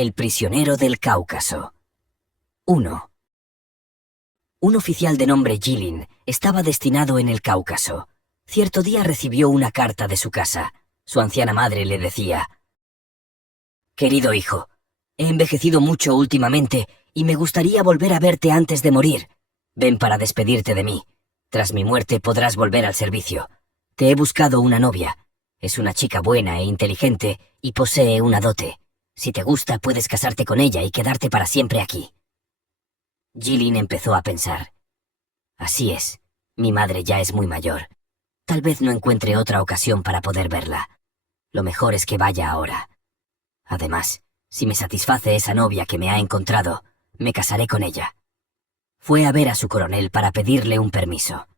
El prisionero del Cáucaso. 1. Un oficial de nombre Jilin estaba destinado en el Cáucaso. Cierto día recibió una carta de su casa. Su anciana madre le decía: «Querido hijo, he envejecido mucho últimamente y me gustaría volver a verte antes de morir. Ven para despedirte de mí. Tras mi muerte podrás volver al servicio. Te he buscado una novia. Es una chica buena e inteligente y posee una dote. Si te gusta, puedes casarte con ella y quedarte para siempre aquí». Jilin empezó a pensar: así es, mi madre ya es muy mayor. Tal vez no encuentre otra ocasión para poder verla. Lo mejor es que vaya ahora. Además, si me satisface esa novia que me ha encontrado, me casaré con ella. Fue a ver a su coronel para pedirle un permiso.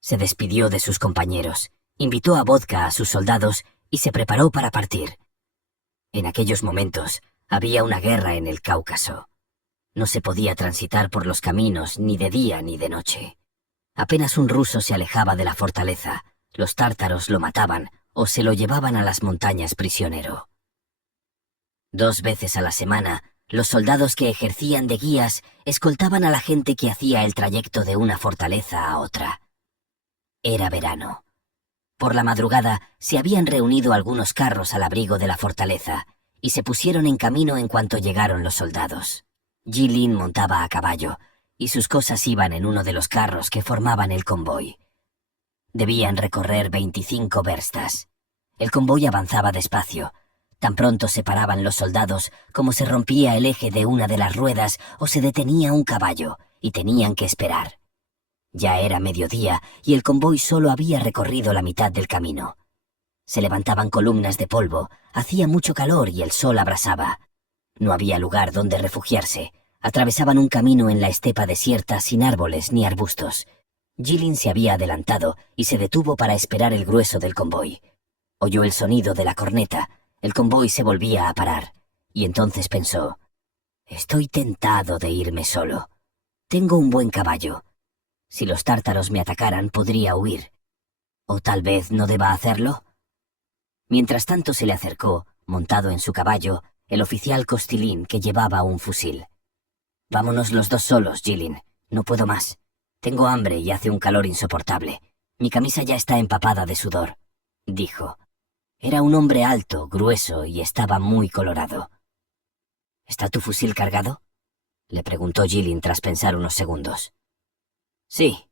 Se despidió de sus compañeros, invitó a vodka a sus soldados y se preparó para partir. En aquellos momentos había una guerra en el Cáucaso. No se podía transitar por los caminos ni de día ni de noche. Apenas un ruso se alejaba de la fortaleza, los tártaros lo mataban o se lo llevaban a las montañas prisionero. 2 veces a la semana, los soldados que ejercían de guías escoltaban a la gente que hacía el trayecto de una fortaleza a otra. Era verano. Por la madrugada se habían reunido algunos carros al abrigo de la fortaleza y se pusieron en camino en cuanto llegaron los soldados. Jilin montaba a caballo y sus cosas iban en uno de los carros que formaban el convoy. Debían recorrer 25 verstas. El convoy avanzaba despacio. Tan pronto se paraban los soldados como se rompía el eje de una de las ruedas o se detenía un caballo y tenían que esperar. Ya era mediodía y el convoy solo había recorrido la mitad del camino. Se levantaban columnas de polvo, hacía mucho calor y el sol abrasaba. No había lugar donde refugiarse. Atravesaban un camino en la estepa desierta sin árboles ni arbustos. Jilin se había adelantado y se detuvo para esperar el grueso del convoy. Oyó el sonido de la corneta. El convoy se volvía a parar. Y entonces pensó: estoy tentado de irme solo. Tengo un buen caballo. Si los tártaros me atacaran, podría huir. ¿O tal vez no deba hacerlo? Mientras tanto se le acercó, montado en su caballo, el oficial Kostilin que llevaba un fusil. «Vámonos los dos solos, Jilin. No puedo más. Tengo hambre y hace un calor insoportable. Mi camisa ya está empapada de sudor», dijo. Era un hombre alto, grueso y estaba muy colorado. «¿Está tu fusil cargado?», le preguntó Jilin tras pensar unos segundos. «Sí.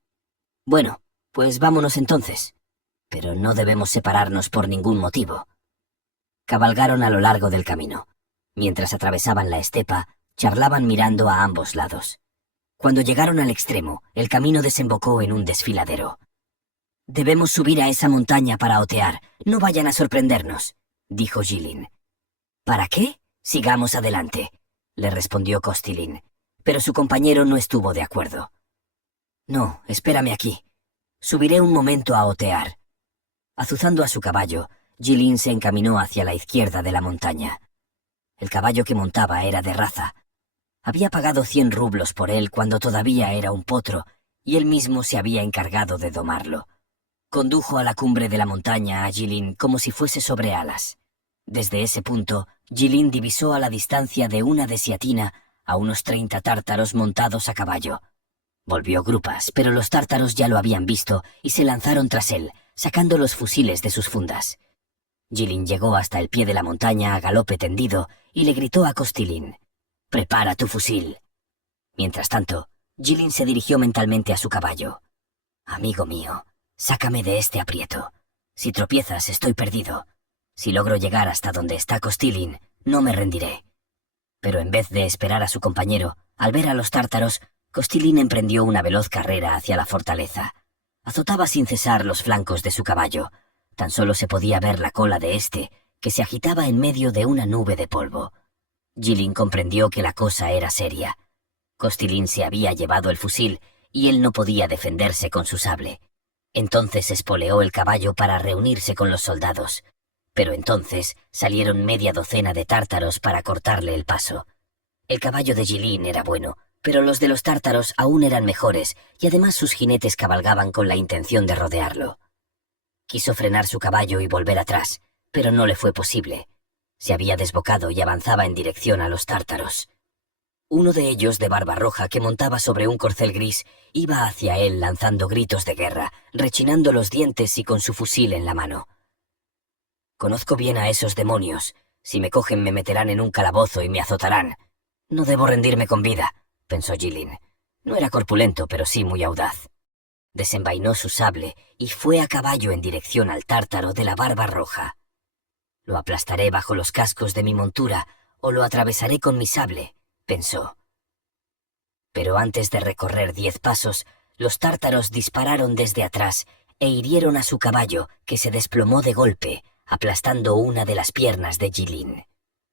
Bueno, pues vámonos entonces. Pero no debemos separarnos por ningún motivo». Cabalgaron a lo largo del camino. Mientras atravesaban la estepa, charlaban mirando a ambos lados. Cuando llegaron al extremo, el camino desembocó en un desfiladero. «Debemos subir a esa montaña para otear. No vayan a sorprendernos», dijo Jilin. «¿Para qué? Sigamos adelante», le respondió Kostilin, pero su compañero no estuvo de acuerdo. «No, espérame aquí. Subiré un momento a otear». Azuzando a su caballo, Jilin se encaminó hacia la izquierda de la montaña. El caballo que montaba era de raza. Había pagado 100 rublos por él cuando todavía era un potro, y él mismo se había encargado de domarlo. Condujo a la cumbre de la montaña a Jilin como si fuese sobre alas. Desde ese punto, Jilin divisó a la distancia de una desiatina a unos 30 tártaros montados a caballo. Volvió grupas, pero los tártaros ya lo habían visto y se lanzaron tras él, sacando los fusiles de sus fundas. Jilin llegó hasta el pie de la montaña a galope tendido y le gritó a Kostilin: «¡Prepara tu fusil!». Mientras tanto, Jilin se dirigió mentalmente a su caballo. «Amigo mío, sácame de este aprieto. Si tropiezas, estoy perdido. Si logro llegar hasta donde está Kostilin, no me rendiré». Pero en vez de esperar a su compañero, al ver a los tártaros, Kostilin emprendió una veloz carrera hacia la fortaleza. Azotaba sin cesar los flancos de su caballo. Tan solo se podía ver la cola de éste, que se agitaba en medio de una nube de polvo. Jilin comprendió que la cosa era seria. Kostilin se había llevado el fusil y él no podía defenderse con su sable. Entonces espoleó el caballo para reunirse con los soldados. Pero entonces salieron media docena de tártaros para cortarle el paso. El caballo de Jilin era bueno, pero los de los tártaros aún eran mejores y además sus jinetes cabalgaban con la intención de rodearlo. Quiso frenar su caballo y volver atrás, pero no le fue posible. Se había desbocado y avanzaba en dirección a los tártaros. Uno de ellos, de barba roja, que montaba sobre un corcel gris, iba hacia él lanzando gritos de guerra, rechinando los dientes y con su fusil en la mano. «Conozco bien a esos demonios. Si me cogen me meterán en un calabozo y me azotarán. No debo rendirme con vida», pensó Jilin. No era corpulento, pero sí muy audaz. Desenvainó su sable y fue a caballo en dirección al tártaro de la barba roja. «Lo aplastaré bajo los cascos de mi montura o lo atravesaré con mi sable», pensó. Pero antes de recorrer 10 pasos, los tártaros dispararon desde atrás e hirieron a su caballo, que se desplomó de golpe, aplastando una de las piernas de Jilin.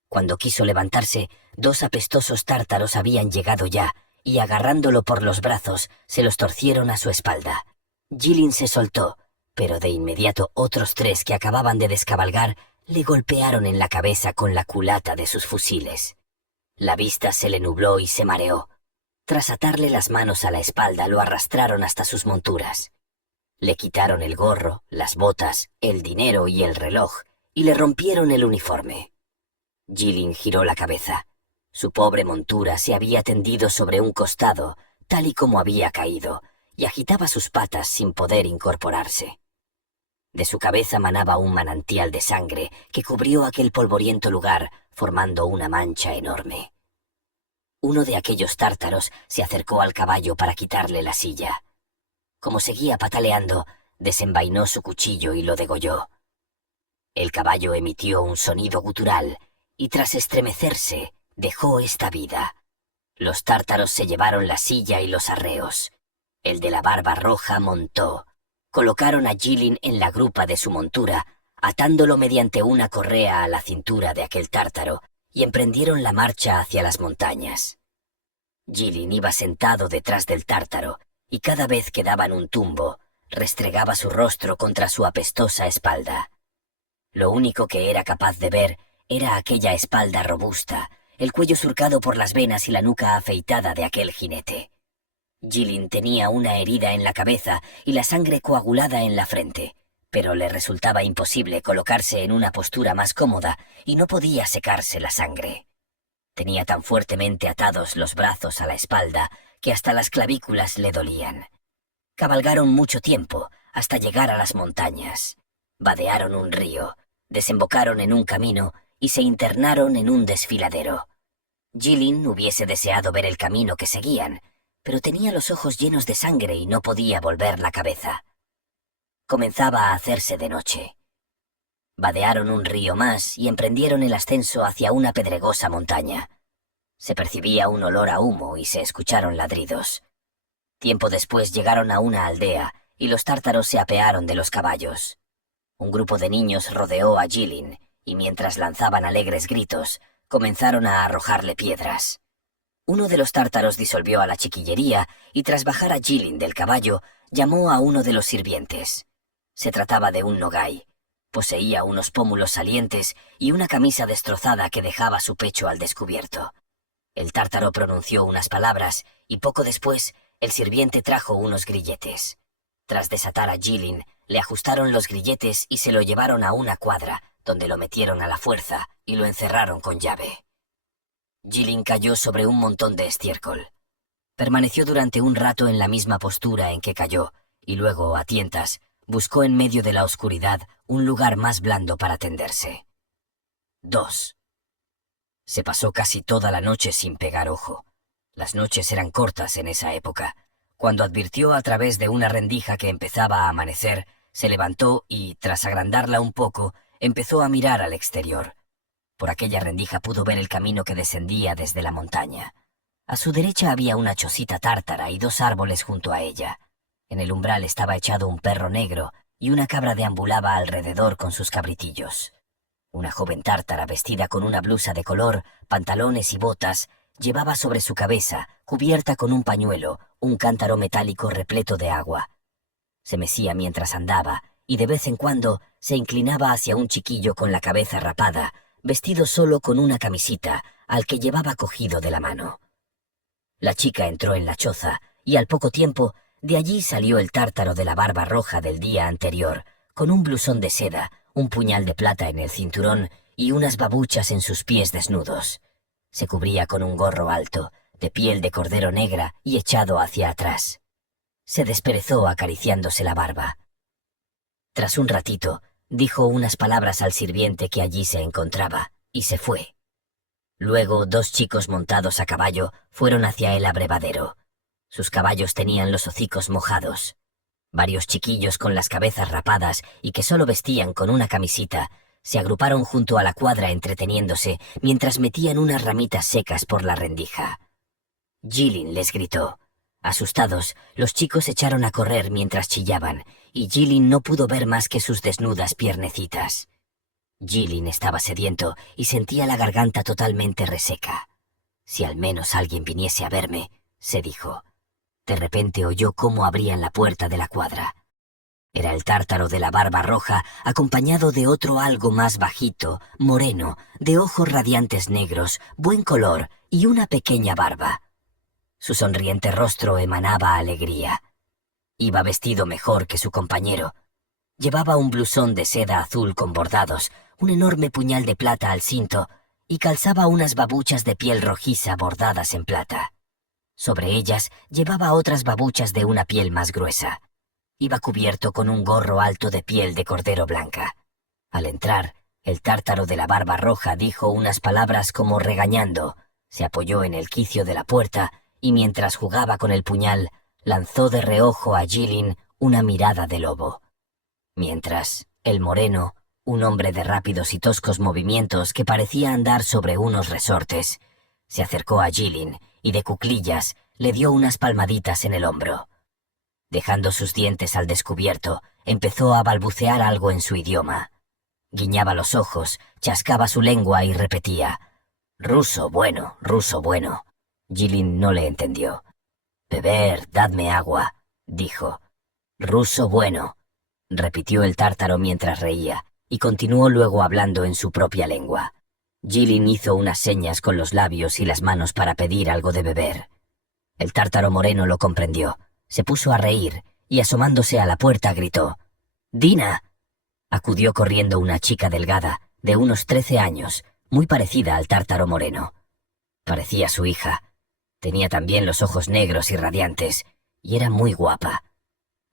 Cuando quiso levantarse, 2 apestosos tártaros habían llegado ya, y agarrándolo por los brazos, se los torcieron a su espalda. Jilin se soltó, pero de inmediato otros 3 que acababan de descabalgar le golpearon en la cabeza con la culata de sus fusiles. La vista se le nubló y se mareó. Tras atarle las manos a la espalda, lo arrastraron hasta sus monturas. Le quitaron el gorro, las botas, el dinero y el reloj, y le rompieron el uniforme. Jilin giró la cabeza. Su pobre montura se había tendido sobre un costado, tal y como había caído, y agitaba sus patas sin poder incorporarse. De su cabeza manaba un manantial de sangre que cubrió aquel polvoriento lugar, formando una mancha enorme. Uno de aquellos tártaros se acercó al caballo para quitarle la silla. Como seguía pataleando, desenvainó su cuchillo y lo degolló. El caballo emitió un sonido gutural y tras estremecerse, dejó esta vida. Los tártaros se llevaron la silla y los arreos. El de la barba roja montó. Colocaron a Jilin en la grupa de su montura, atándolo mediante una correa a la cintura de aquel tártaro, y emprendieron la marcha hacia las montañas. Jilin iba sentado detrás del tártaro, y cada vez que daban un tumbo, restregaba su rostro contra su apestosa espalda. Lo único que era capaz de ver era aquella espalda robusta, el cuello surcado por las venas y la nuca afeitada de aquel jinete. Jilin tenía una herida en la cabeza y la sangre coagulada en la frente, pero le resultaba imposible colocarse en una postura más cómoda y no podía secarse la sangre. Tenía tan fuertemente atados los brazos a la espalda que hasta las clavículas le dolían. Cabalgaron mucho tiempo hasta llegar a las montañas. Vadearon un río, desembocaron en un camino y se internaron en un desfiladero. Jilin hubiese deseado ver el camino que seguían, pero tenía los ojos llenos de sangre y no podía volver la cabeza. Comenzaba a hacerse de noche. Vadearon un río más y emprendieron el ascenso hacia una pedregosa montaña. Se percibía un olor a humo y se escucharon ladridos. Tiempo después llegaron a una aldea y los tártaros se apearon de los caballos. Un grupo de niños rodeó a Jilin y mientras lanzaban alegres gritos, comenzaron a arrojarle piedras. Uno de los tártaros disolvió a la chiquillería y tras bajar a Jilin del caballo, llamó a uno de los sirvientes. Se trataba de un nogai. Poseía unos pómulos salientes y una camisa destrozada que dejaba su pecho al descubierto. El tártaro pronunció unas palabras y poco después el sirviente trajo unos grilletes. Tras desatar a Jilin, le ajustaron los grilletes y se lo llevaron a una cuadra, donde lo metieron a la fuerza y lo encerraron con llave. Jilin cayó sobre un montón de estiércol. Permaneció durante un rato en la misma postura en que cayó, y luego, a tientas, buscó en medio de la oscuridad un lugar más blando para tenderse. 2. Se pasó casi toda la noche sin pegar ojo. Las noches eran cortas en esa época. Cuando advirtió a través de una rendija que empezaba a amanecer, se levantó y, tras agrandarla un poco, empezó a mirar al exterior. Por aquella rendija pudo ver el camino que descendía desde la montaña. A su derecha había una chocita tártara y 2 árboles junto a ella. En el umbral estaba echado un perro negro y una cabra deambulaba alrededor con sus cabritillos. Una joven tártara vestida con una blusa de color, pantalones y botas, llevaba sobre su cabeza, cubierta con un pañuelo, un cántaro metálico repleto de agua. Se mecía mientras andaba y de vez en cuando se inclinaba hacia un chiquillo con la cabeza rapada, vestido solo con una camisita, al que llevaba cogido de la mano. La chica entró en la choza, y al poco tiempo, de allí salió el tártaro de la barba roja del día anterior, con un blusón de seda, un puñal de plata en el cinturón y unas babuchas en sus pies desnudos. Se cubría con un gorro alto, de piel de cordero negra y echado hacia atrás. Se desperezó acariciándose la barba. Tras un ratito, dijo unas palabras al sirviente que allí se encontraba, y se fue. Luego 2 chicos montados a caballo fueron hacia el abrevadero. Sus caballos tenían los hocicos mojados. Varios chiquillos con las cabezas rapadas y que solo vestían con una camisita se agruparon junto a la cuadra entreteniéndose mientras metían unas ramitas secas por la rendija. Jilin les gritó. Asustados, los chicos echaron a correr mientras chillaban, y Jilin no pudo ver más que sus desnudas piernecitas. Jilin estaba sediento y sentía la garganta totalmente reseca. Si al menos alguien viniese a verme, se dijo. De repente oyó cómo abrían la puerta de la cuadra. Era el tártaro de la barba roja, acompañado de otro algo más bajito, moreno, de ojos radiantes negros, buen color y una pequeña barba. Su sonriente rostro emanaba alegría. Iba vestido mejor que su compañero. Llevaba un blusón de seda azul con bordados, un enorme puñal de plata al cinto y calzaba unas babuchas de piel rojiza bordadas en plata. Sobre ellas llevaba otras babuchas de una piel más gruesa. Iba cubierto con un gorro alto de piel de cordero blanca. Al entrar, el tártaro de la barba roja dijo unas palabras como regañando, se apoyó en el quicio de la puerta y mientras jugaba con el puñal, lanzó de reojo a Jilin una mirada de lobo. Mientras, el moreno, un hombre de rápidos y toscos movimientos que parecía andar sobre unos resortes, se acercó a Jilin y de cuclillas le dio unas palmaditas en el hombro. Dejando sus dientes al descubierto, empezó a balbucear algo en su idioma. Guiñaba los ojos, chascaba su lengua y repetía, «Ruso bueno, ruso bueno». Jilin no le entendió. «Beber, dadme agua», dijo. «Ruso bueno», repitió el tártaro mientras reía, y continuó luego hablando en su propia lengua. Jilin hizo unas señas con los labios y las manos para pedir algo de beber. El tártaro moreno lo comprendió. Se puso a reír y asomándose a la puerta gritó, «¡Dina!». Acudió corriendo una chica delgada, de unos 13 años, muy parecida al tártaro moreno. Parecía su hija. Tenía también los ojos negros y radiantes, y era muy guapa.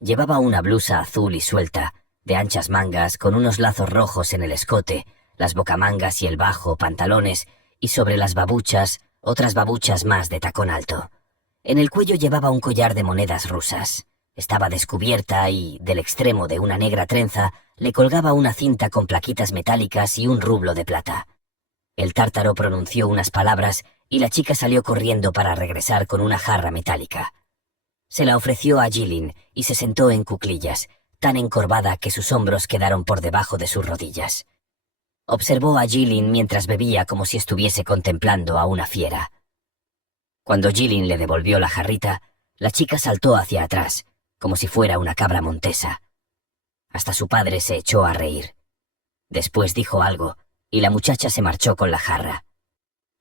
Llevaba una blusa azul y suelta, de anchas mangas, con unos lazos rojos en el escote, las bocamangas y el bajo, pantalones, y sobre las babuchas, otras babuchas más de tacón alto. En el cuello llevaba un collar de monedas rusas. Estaba descubierta y, del extremo de una negra trenza, le colgaba una cinta con plaquitas metálicas y un rublo de plata. El tártaro pronunció unas palabras y la chica salió corriendo para regresar con una jarra metálica. Se la ofreció a Jilin y se sentó en cuclillas, tan encorvada que sus hombros quedaron por debajo de sus rodillas. Observó a Jilin mientras bebía como si estuviese contemplando a una fiera. Cuando Jilin le devolvió la jarrita, la chica saltó hacia atrás, como si fuera una cabra montesa. Hasta su padre se echó a reír. Después dijo algo, y la muchacha se marchó con la jarra.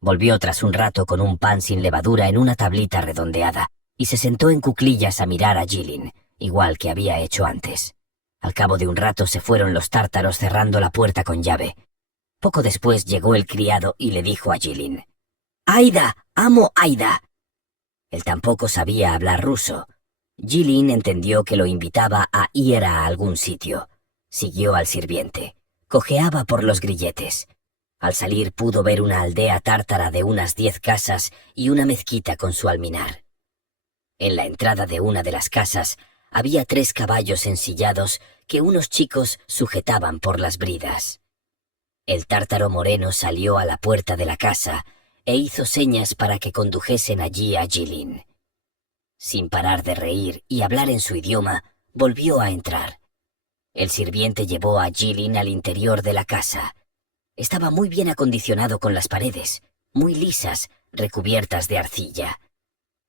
Volvió tras un rato con un pan sin levadura en una tablita redondeada, y se sentó en cuclillas a mirar a Jilin, igual que había hecho antes. Al cabo de un rato se fueron los tártaros cerrando la puerta con llave. Poco después llegó el criado y le dijo a Jilin, «¡Aida! ¡Amo Aida!». Él tampoco sabía hablar ruso. Jilin entendió que lo invitaba a ir a algún sitio. Siguió al sirviente. Cojeaba por los grilletes. Al salir pudo ver una aldea tártara de unas 10 casas y una mezquita con su alminar. En la entrada de una de las casas había 3 caballos ensillados que unos chicos sujetaban por las bridas. El tártaro moreno salió a la puerta de la casa e hizo señas para que condujesen allí a Jilin. Sin parar de reír y hablar en su idioma, volvió a entrar. El sirviente llevó a Jilin al interior de la casa. Estaba muy bien acondicionado con las paredes, muy lisas, recubiertas de arcilla.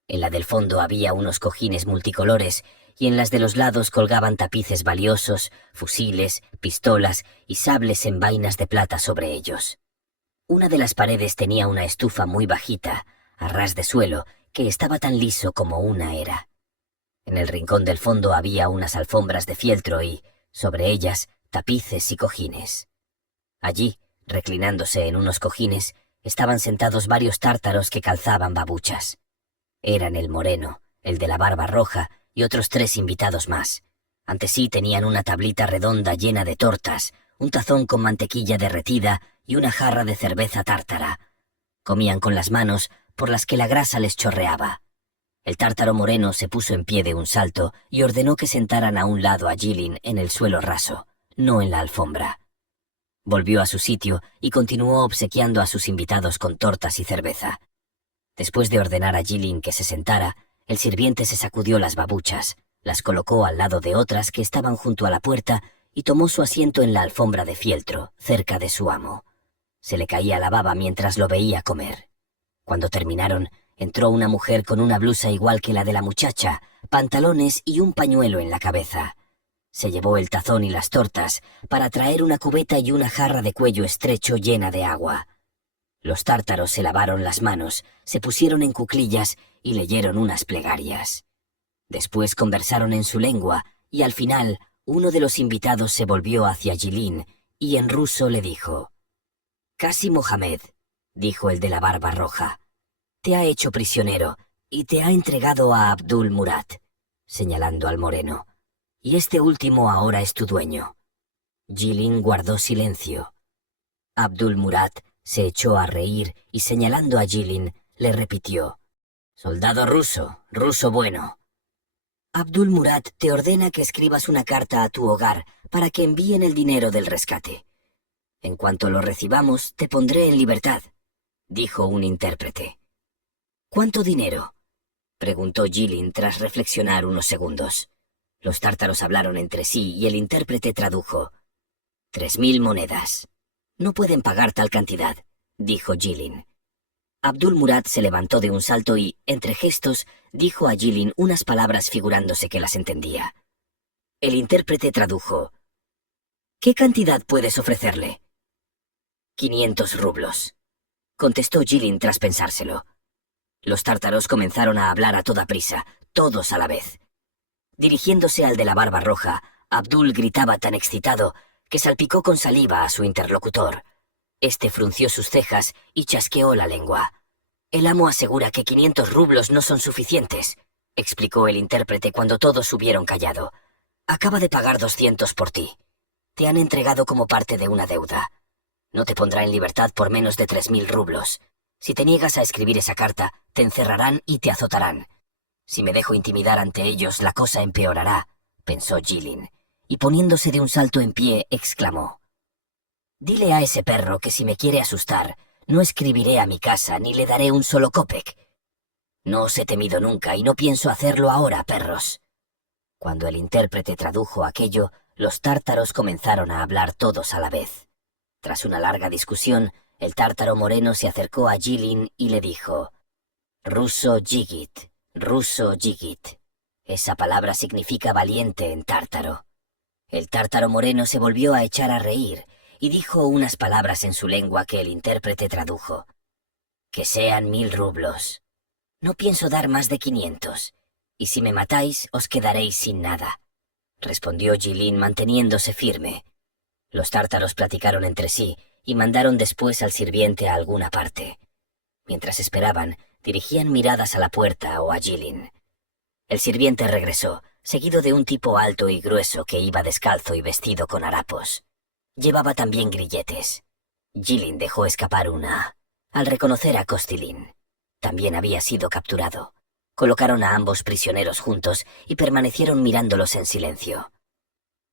En la del fondo había unos cojines multicolores y en las de los lados colgaban tapices valiosos, fusiles, pistolas y sables en vainas de plata sobre ellos. Una de las paredes tenía una estufa muy bajita, a ras de suelo, que estaba tan liso como una era. En el rincón del fondo había unas alfombras de fieltro y, sobre ellas, tapices y cojines. Allí, Reclinándose en unos cojines, estaban sentados varios tártaros que calzaban babuchas. Eran el moreno, el de la barba roja y otros 3 invitados más. Ante sí tenían una tablita redonda llena de tortas, un tazón con mantequilla derretida y una jarra de cerveza tártara. Comían con las manos, por las que la grasa les chorreaba. El tártaro moreno se puso en pie de un salto y ordenó que sentaran a un lado a Jilin en el suelo raso, no en la alfombra. Volvió a su sitio y continuó obsequiando a sus invitados con tortas y cerveza. Después de ordenar a Jilin que se sentara, el sirviente se sacudió las babuchas, las colocó al lado de otras que estaban junto a la puerta y tomó su asiento en la alfombra de fieltro, cerca de su amo. Se le caía la baba mientras lo veía comer. Cuando terminaron, entró una mujer con una blusa igual que la de la muchacha, pantalones y un pañuelo en la cabeza. Se llevó el tazón y las tortas para traer una cubeta y una jarra de cuello estrecho llena de agua. Los tártaros se lavaron las manos, se pusieron en cuclillas y leyeron unas plegarias. Después conversaron en su lengua y al final uno de los invitados se volvió hacia Jilin y en ruso le dijo: «Casi Mohamed», dijo el de la barba roja, «te ha hecho prisionero y te ha entregado a Abdul Murad», señalando al moreno, «y este último ahora es tu dueño». Jilin guardó silencio. Abdul Murad se echó a reír y señalando a Jilin le repitió: «Soldado ruso, ruso bueno». «Abdul Murad te ordena que escribas una carta a tu hogar para que envíen el dinero del rescate. En cuanto lo recibamos, te pondré en libertad», dijo un intérprete. «¿Cuánto dinero?», preguntó Jilin tras reflexionar unos segundos. Los tártaros hablaron entre sí y el intérprete tradujo: 3000 monedas. «No pueden pagar tal cantidad», dijo Jilin. Abdul Murad se levantó de un salto y, entre gestos, dijo a Jilin unas palabras figurándose que las entendía. El intérprete tradujo: «¿Qué cantidad puedes ofrecerle?». 500 rublos, contestó Jilin tras pensárselo. Los tártaros comenzaron a hablar a toda prisa, todos a la vez. Dirigiéndose al de la barba roja, Abdul gritaba tan excitado que salpicó con saliva a su interlocutor. Este frunció sus cejas y chasqueó la lengua. «El amo asegura que 500 rublos no son suficientes», explicó el intérprete cuando todos hubieron callado. «Acaba de pagar 200 por ti. Te han entregado como parte de una deuda. No te pondrá en libertad por menos de 3000 rublos. Si te niegas a escribir esa carta, te encerrarán y te azotarán. Si me dejo intimidar ante ellos, la cosa empeorará», pensó Jilin, y poniéndose de un salto en pie, exclamó: «Dile a ese perro que si me quiere asustar, no escribiré a mi casa ni le daré un solo copec. No os he temido nunca y no pienso hacerlo ahora, perros». Cuando el intérprete tradujo aquello, los tártaros comenzaron a hablar todos a la vez. Tras una larga discusión, el tártaro moreno se acercó a Jilin y le dijo: «Ruso Yigit, ruso Yigit». Esa palabra significa valiente en tártaro. El tártaro moreno se volvió a echar a reír y dijo unas palabras en su lengua que el intérprete tradujo: «Que sean 1000 rublos. No pienso dar más de 500, y si me matáis os quedaréis sin nada», respondió Jilin manteniéndose firme. Los tártaros platicaron entre sí y mandaron después al sirviente a alguna parte. Mientras esperaban, dirigían miradas a la puerta o a Jilin. El sirviente regresó, seguido de un tipo alto y grueso que iba descalzo y vestido con harapos. Llevaba también grilletes. Jilin dejó escapar una al reconocer a Costilín. También había sido capturado. Colocaron a ambos prisioneros juntos y permanecieron mirándolos en silencio.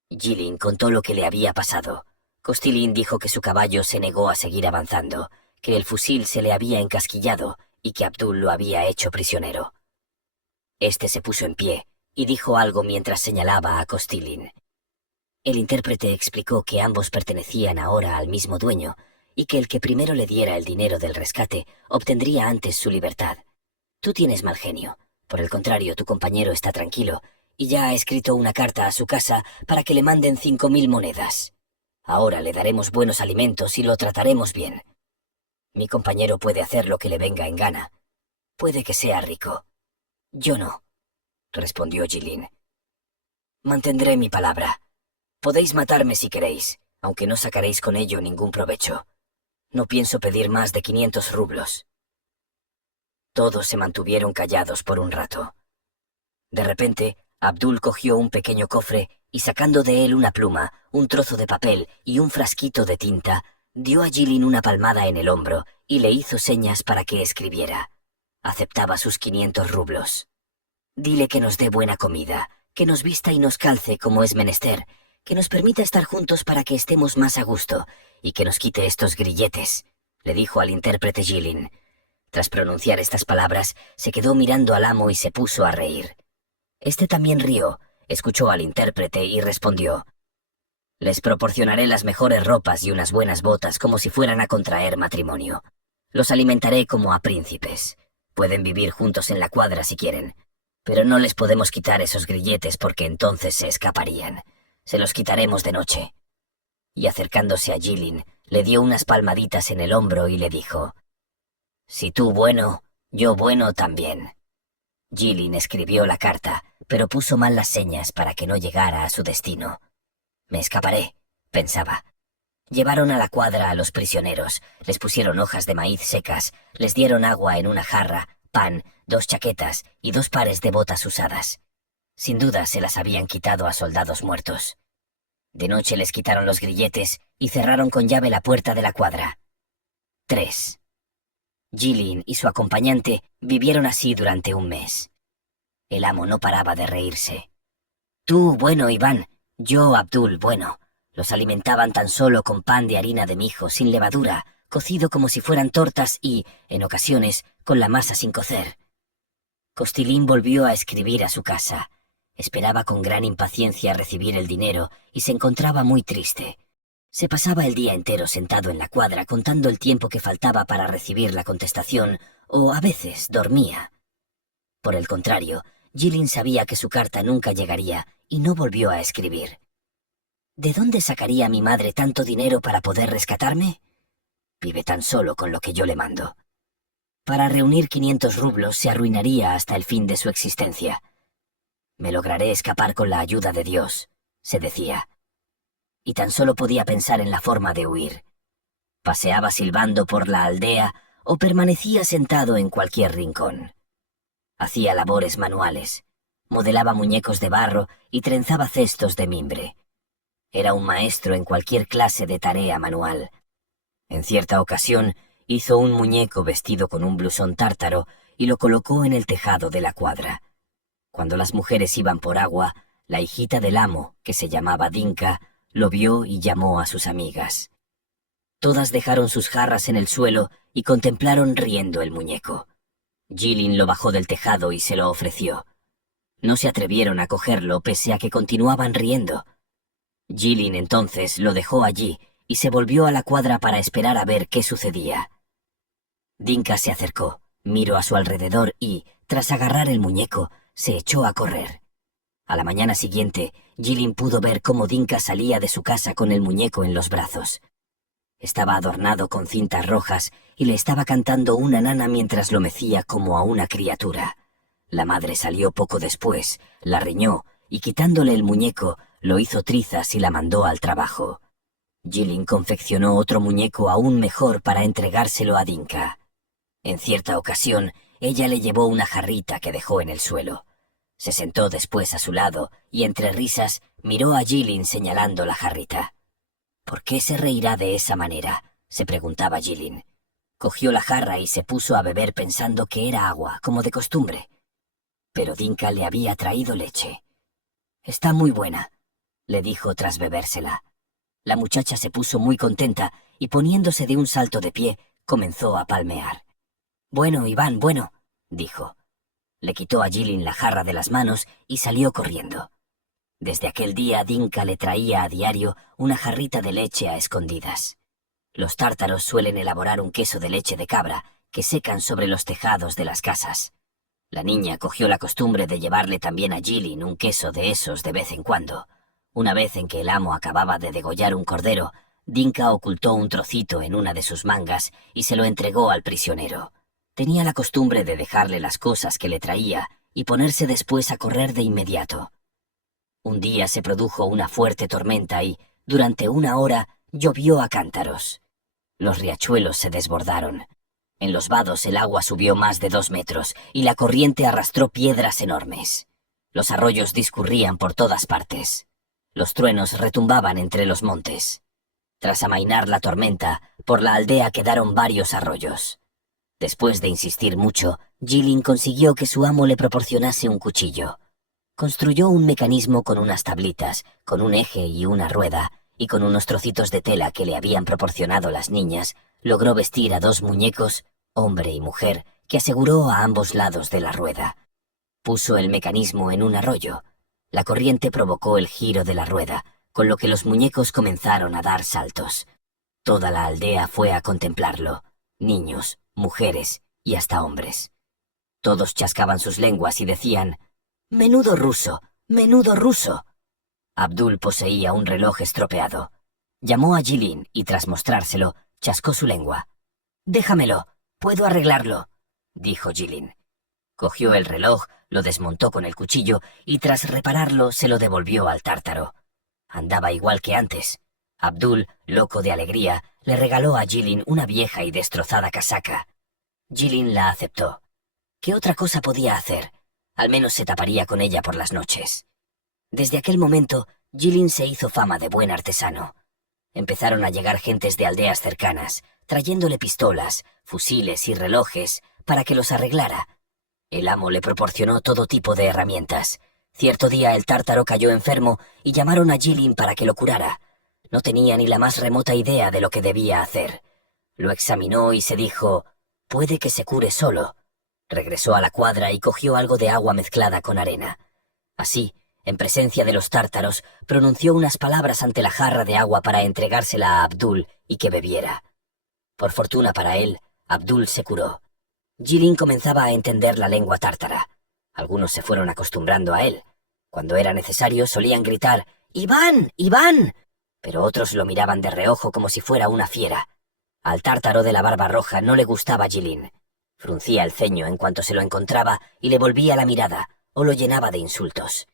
Jilin contó lo que le había pasado. Costilín dijo que su caballo se negó a seguir avanzando, que el fusil se le había encasquillado y que Abdul lo había hecho prisionero. Este se puso en pie y dijo algo mientras señalaba a Costilín. El intérprete explicó que ambos pertenecían ahora al mismo dueño y que el que primero le diera el dinero del rescate obtendría antes su libertad. «Tú tienes mal genio. Por el contrario, tu compañero está tranquilo y ya ha escrito una carta a su casa para que le manden 5000 monedas. Ahora le daremos buenos alimentos y lo trataremos bien. Mi compañero puede hacer lo que le venga en gana. Puede que sea rico. Yo no», respondió Jilin. «Mantendré mi palabra. Podéis matarme si queréis, aunque no sacaréis con ello ningún provecho. No pienso pedir más de 500 rublos. Todos se mantuvieron callados por un rato. De repente, Abdul cogió un pequeño cofre y sacando de él una pluma, un trozo de papel y un frasquito de tinta, dio a Jilin una palmada en el hombro y le hizo señas para que escribiera. Aceptaba sus 500 rublos. Dile que nos dé buena comida, que nos vista y nos calce como es menester, que nos permita estar juntos para que estemos más a gusto, y que nos quite estos grilletes, le dijo al intérprete Jilin. Tras pronunciar estas palabras, se quedó mirando al amo y se puso a reír. Este también rió, escuchó al intérprete y respondió: «Les proporcionaré las mejores ropas y unas buenas botas como si fueran a contraer matrimonio. Los alimentaré como a príncipes. Pueden vivir juntos en la cuadra si quieren, pero no les podemos quitar esos grilletes porque entonces se escaparían. Se los quitaremos de noche». Y acercándose a Jilin, le dio unas palmaditas en el hombro y le dijo: «Si tú bueno, yo bueno también». Jilin escribió la carta, pero puso mal las señas para que no llegara a su destino. «Me escaparé», pensaba. Llevaron a la cuadra a los prisioneros, les pusieron hojas de maíz secas, les dieron agua en una jarra, pan, 2 chaquetas y 2 pares de botas usadas. Sin duda se las habían quitado a soldados muertos. De noche les quitaron los grilletes y cerraron con llave la puerta de la cuadra. 3. Jilin y su acompañante vivieron así durante un mes. El amo no paraba de reírse. «Tú, bueno, Iván, yo, Abdul, bueno». Los alimentaban tan solo con pan de harina de mijo sin levadura, cocido como si fueran tortas y, en ocasiones, con la masa sin cocer. Costilín volvió a escribir a su casa. Esperaba con gran impaciencia recibir el dinero y se encontraba muy triste. Se pasaba el día entero sentado en la cuadra contando el tiempo que faltaba para recibir la contestación, o a veces dormía. Por el contrario, Jilin sabía que su carta nunca llegaría y no volvió a escribir. ¿De dónde sacaría mi madre tanto dinero para poder rescatarme? Vive tan solo con lo que yo le mando. Para reunir 500 rublos se arruinaría hasta el fin de su existencia. Me lograré escapar con la ayuda de Dios, se decía. Y tan solo podía pensar en la forma de huir. Paseaba silbando por la aldea o permanecía sentado en cualquier rincón. Hacía labores manuales, modelaba muñecos de barro y trenzaba cestos de mimbre. Era un maestro en cualquier clase de tarea manual. En cierta ocasión hizo un muñeco vestido con un blusón tártaro y lo colocó en el tejado de la cuadra. Cuando las mujeres iban por agua, la hijita del amo, que se llamaba Dinka, lo vio y llamó a sus amigas. Todas dejaron sus jarras en el suelo y contemplaron riendo el muñeco. Jilin lo bajó del tejado y se lo ofreció. No se atrevieron a cogerlo pese a que continuaban riendo. Jilin entonces lo dejó allí y se volvió a la cuadra para esperar a ver qué sucedía. Dinka se acercó, miró a su alrededor y, tras agarrar el muñeco, se echó a correr. A la mañana siguiente, Jilin pudo ver cómo Dinka salía de su casa con el muñeco en los brazos. Estaba adornado con cintas rojas y le estaba cantando una nana mientras lo mecía como a una criatura. La madre salió poco después, la riñó y quitándole el muñeco, lo hizo trizas y la mandó al trabajo. Jilin confeccionó otro muñeco aún mejor para entregárselo a Dinka. En cierta ocasión, ella le llevó una jarrita que dejó en el suelo. Se sentó después a su lado y entre risas miró a Jilin señalando la jarrita. «¿Por qué se reirá de esa manera?», se preguntaba Jilin. Cogió la jarra y se puso a beber pensando que era agua, como de costumbre. Pero Dinka le había traído leche. «Está muy buena», le dijo tras bebérsela. La muchacha se puso muy contenta y poniéndose de un salto de pie, comenzó a palmear. «Bueno, Iván, bueno», dijo. Le quitó a Jilin la jarra de las manos y salió corriendo. Desde aquel día Dinka le traía a diario una jarrita de leche a escondidas. Los tártaros suelen elaborar un queso de leche de cabra que secan sobre los tejados de las casas. La niña cogió la costumbre de llevarle también a Jilin un queso de esos de vez en cuando. Una vez en que el amo acababa de degollar un cordero, Dinka ocultó un trocito en una de sus mangas y se lo entregó al prisionero. Tenía la costumbre de dejarle las cosas que le traía y ponerse después a correr de inmediato. Un día se produjo una fuerte tormenta y, durante una hora, llovió a cántaros. Los riachuelos se desbordaron. En los vados el agua subió más de 2 metros y la corriente arrastró piedras enormes. Los arroyos discurrían por todas partes. Los truenos retumbaban entre los montes. Tras amainar la tormenta, por la aldea quedaron varios arroyos. Después de insistir mucho, Jilin consiguió que su amo le proporcionase un cuchillo. Construyó un mecanismo con unas tablitas, con un eje y una rueda, y con unos trocitos de tela que le habían proporcionado las niñas, logró vestir a 2 muñecos, hombre y mujer, que aseguró a ambos lados de la rueda. Puso el mecanismo en un arroyo. La corriente provocó el giro de la rueda, con lo que los muñecos comenzaron a dar saltos. Toda la aldea fue a contemplarlo, niños, mujeres y hasta hombres. Todos chascaban sus lenguas y decían: «¡Menudo ruso! ¡Menudo ruso!». Abdul poseía un reloj estropeado. Llamó a Jilin y tras mostrárselo, chascó su lengua. «Déjamelo, puedo arreglarlo», dijo Jilin. Cogió el reloj, lo desmontó con el cuchillo y tras repararlo se lo devolvió al tártaro. Andaba igual que antes. Abdul, loco de alegría, le regaló a Jilin una vieja y destrozada casaca. Jilin la aceptó. ¿Qué otra cosa podía hacer? Al menos se taparía con ella por las noches. Desde aquel momento, Jilin se hizo fama de buen artesano. Empezaron a llegar gentes de aldeas cercanas, trayéndole pistolas, fusiles y relojes para que los arreglara. El amo le proporcionó todo tipo de herramientas. Cierto día el tártaro cayó enfermo y llamaron a Jilin para que lo curara. No tenía ni la más remota idea de lo que debía hacer. Lo examinó y se dijo: «Puede que se cure solo». Regresó a la cuadra y cogió algo de agua mezclada con arena. Así, en presencia de los tártaros, pronunció unas palabras ante la jarra de agua para entregársela a Abdul y que bebiera. Por fortuna para él, Abdul se curó. Jilin comenzaba a entender la lengua tártara. Algunos se fueron acostumbrando a él. Cuando era necesario solían gritar: «¡Iván! ¡Iván!», pero otros lo miraban de reojo como si fuera una fiera. Al tártaro de la barba roja no le gustaba Jilin. Fruncía el ceño en cuanto se lo encontraba y le volvía la mirada, o lo llenaba de insultos.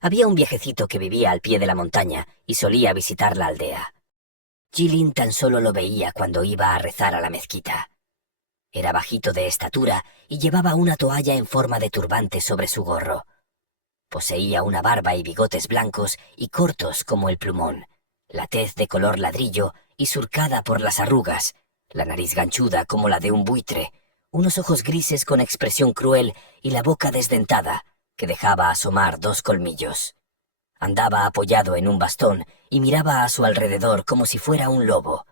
Había un viejecito que vivía al pie de la montaña y solía visitar la aldea. Jilin tan solo lo veía cuando iba a rezar a la mezquita. Era bajito de estatura y llevaba una toalla en forma de turbante sobre su gorro. Poseía una barba y bigotes blancos y cortos como el plumón, la tez de color ladrillo y surcada por las arrugas, la nariz ganchuda como la de un buitre, unos ojos grises con expresión cruel y la boca desdentada, que dejaba asomar 2 colmillos. Andaba apoyado en un bastón y miraba a su alrededor como si fuera un lobo.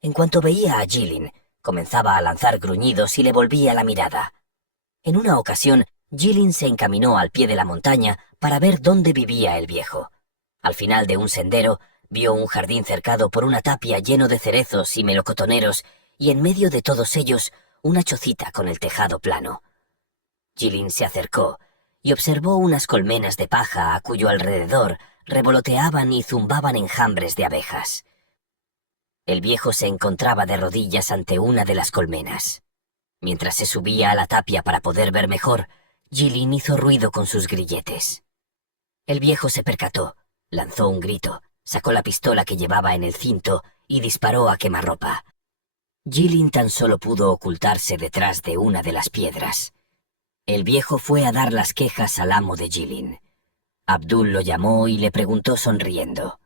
En cuanto veía a Jilin, comenzaba a lanzar gruñidos y le volvía la mirada. En una ocasión, Jilin se encaminó al pie de la montaña para ver dónde vivía el viejo. Al final de un sendero, vio un jardín cercado por una tapia lleno de cerezos y melocotoneros y en medio de todos ellos una chocita con el tejado plano. Jilin se acercó y observó unas colmenas de paja a cuyo alrededor revoloteaban y zumbaban enjambres de abejas. El viejo se encontraba de rodillas ante una de las colmenas. Mientras se subía a la tapia para poder ver mejor, Jilin hizo ruido con sus grilletes. El viejo se percató, lanzó un grito, sacó la pistola que llevaba en el cinto y disparó a quemarropa. Jilin tan solo pudo ocultarse detrás de una de las piedras. El viejo fue a dar las quejas al amo de Jilin. Abdul lo llamó y le preguntó sonriendo: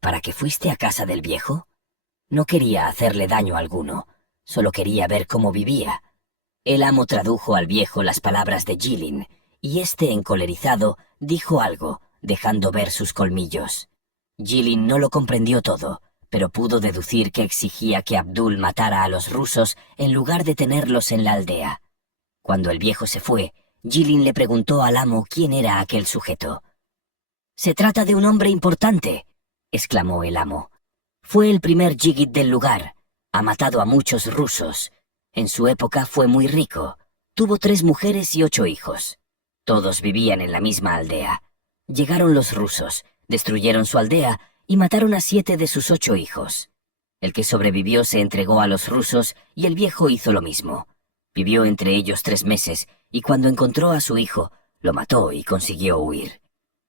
«¿Para qué fuiste a casa del viejo?». No quería hacerle daño alguno, solo quería ver cómo vivía. El amo tradujo al viejo las palabras de Jilin, y éste, encolerizado, dijo algo, dejando ver sus colmillos. Jilin no lo comprendió todo, pero pudo deducir que exigía que Abdul matara a los rusos en lugar de tenerlos en la aldea. Cuando el viejo se fue, Jilin le preguntó al amo quién era aquel sujeto. «Se trata de un hombre importante», exclamó el amo. «Fue el primer yigit del lugar. Ha matado a muchos rusos. En su época fue muy rico. Tuvo 3 mujeres y 8 hijos. Todos vivían en la misma aldea. Llegaron los rusos, destruyeron su aldea y mataron a 7 de sus 8 hijos. El que sobrevivió se entregó a los rusos y el viejo hizo lo mismo. Vivió entre ellos 3 meses y cuando encontró a su hijo, lo mató y consiguió huir.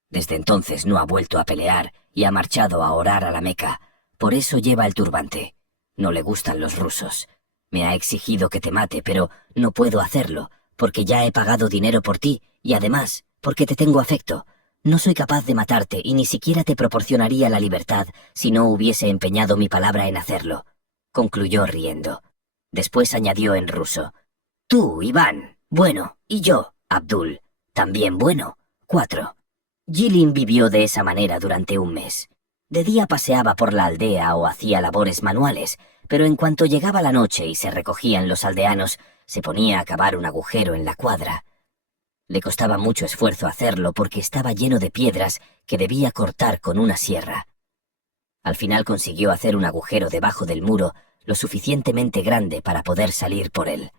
Desde entonces no ha vuelto a pelear y ha marchado a orar a la Meca. Por eso lleva el turbante. No le gustan los rusos. Me ha exigido que te mate, pero no puedo hacerlo, porque ya he pagado dinero por ti, y además, porque te tengo afecto. No soy capaz de matarte y ni siquiera te proporcionaría la libertad si no hubiese empeñado mi palabra en hacerlo», concluyó riendo. Después añadió en ruso: «Tú, Iván, bueno, y yo, Abdul, también bueno, 4». Jilin vivió de esa manera durante un mes. De día paseaba por la aldea o hacía labores manuales, pero en cuanto llegaba la noche y se recogían los aldeanos, se ponía a cavar un agujero en la cuadra. Le costaba mucho esfuerzo hacerlo porque estaba lleno de piedras que debía cortar con una sierra. Al final consiguió hacer un agujero debajo del muro lo suficientemente grande para poder salir por él.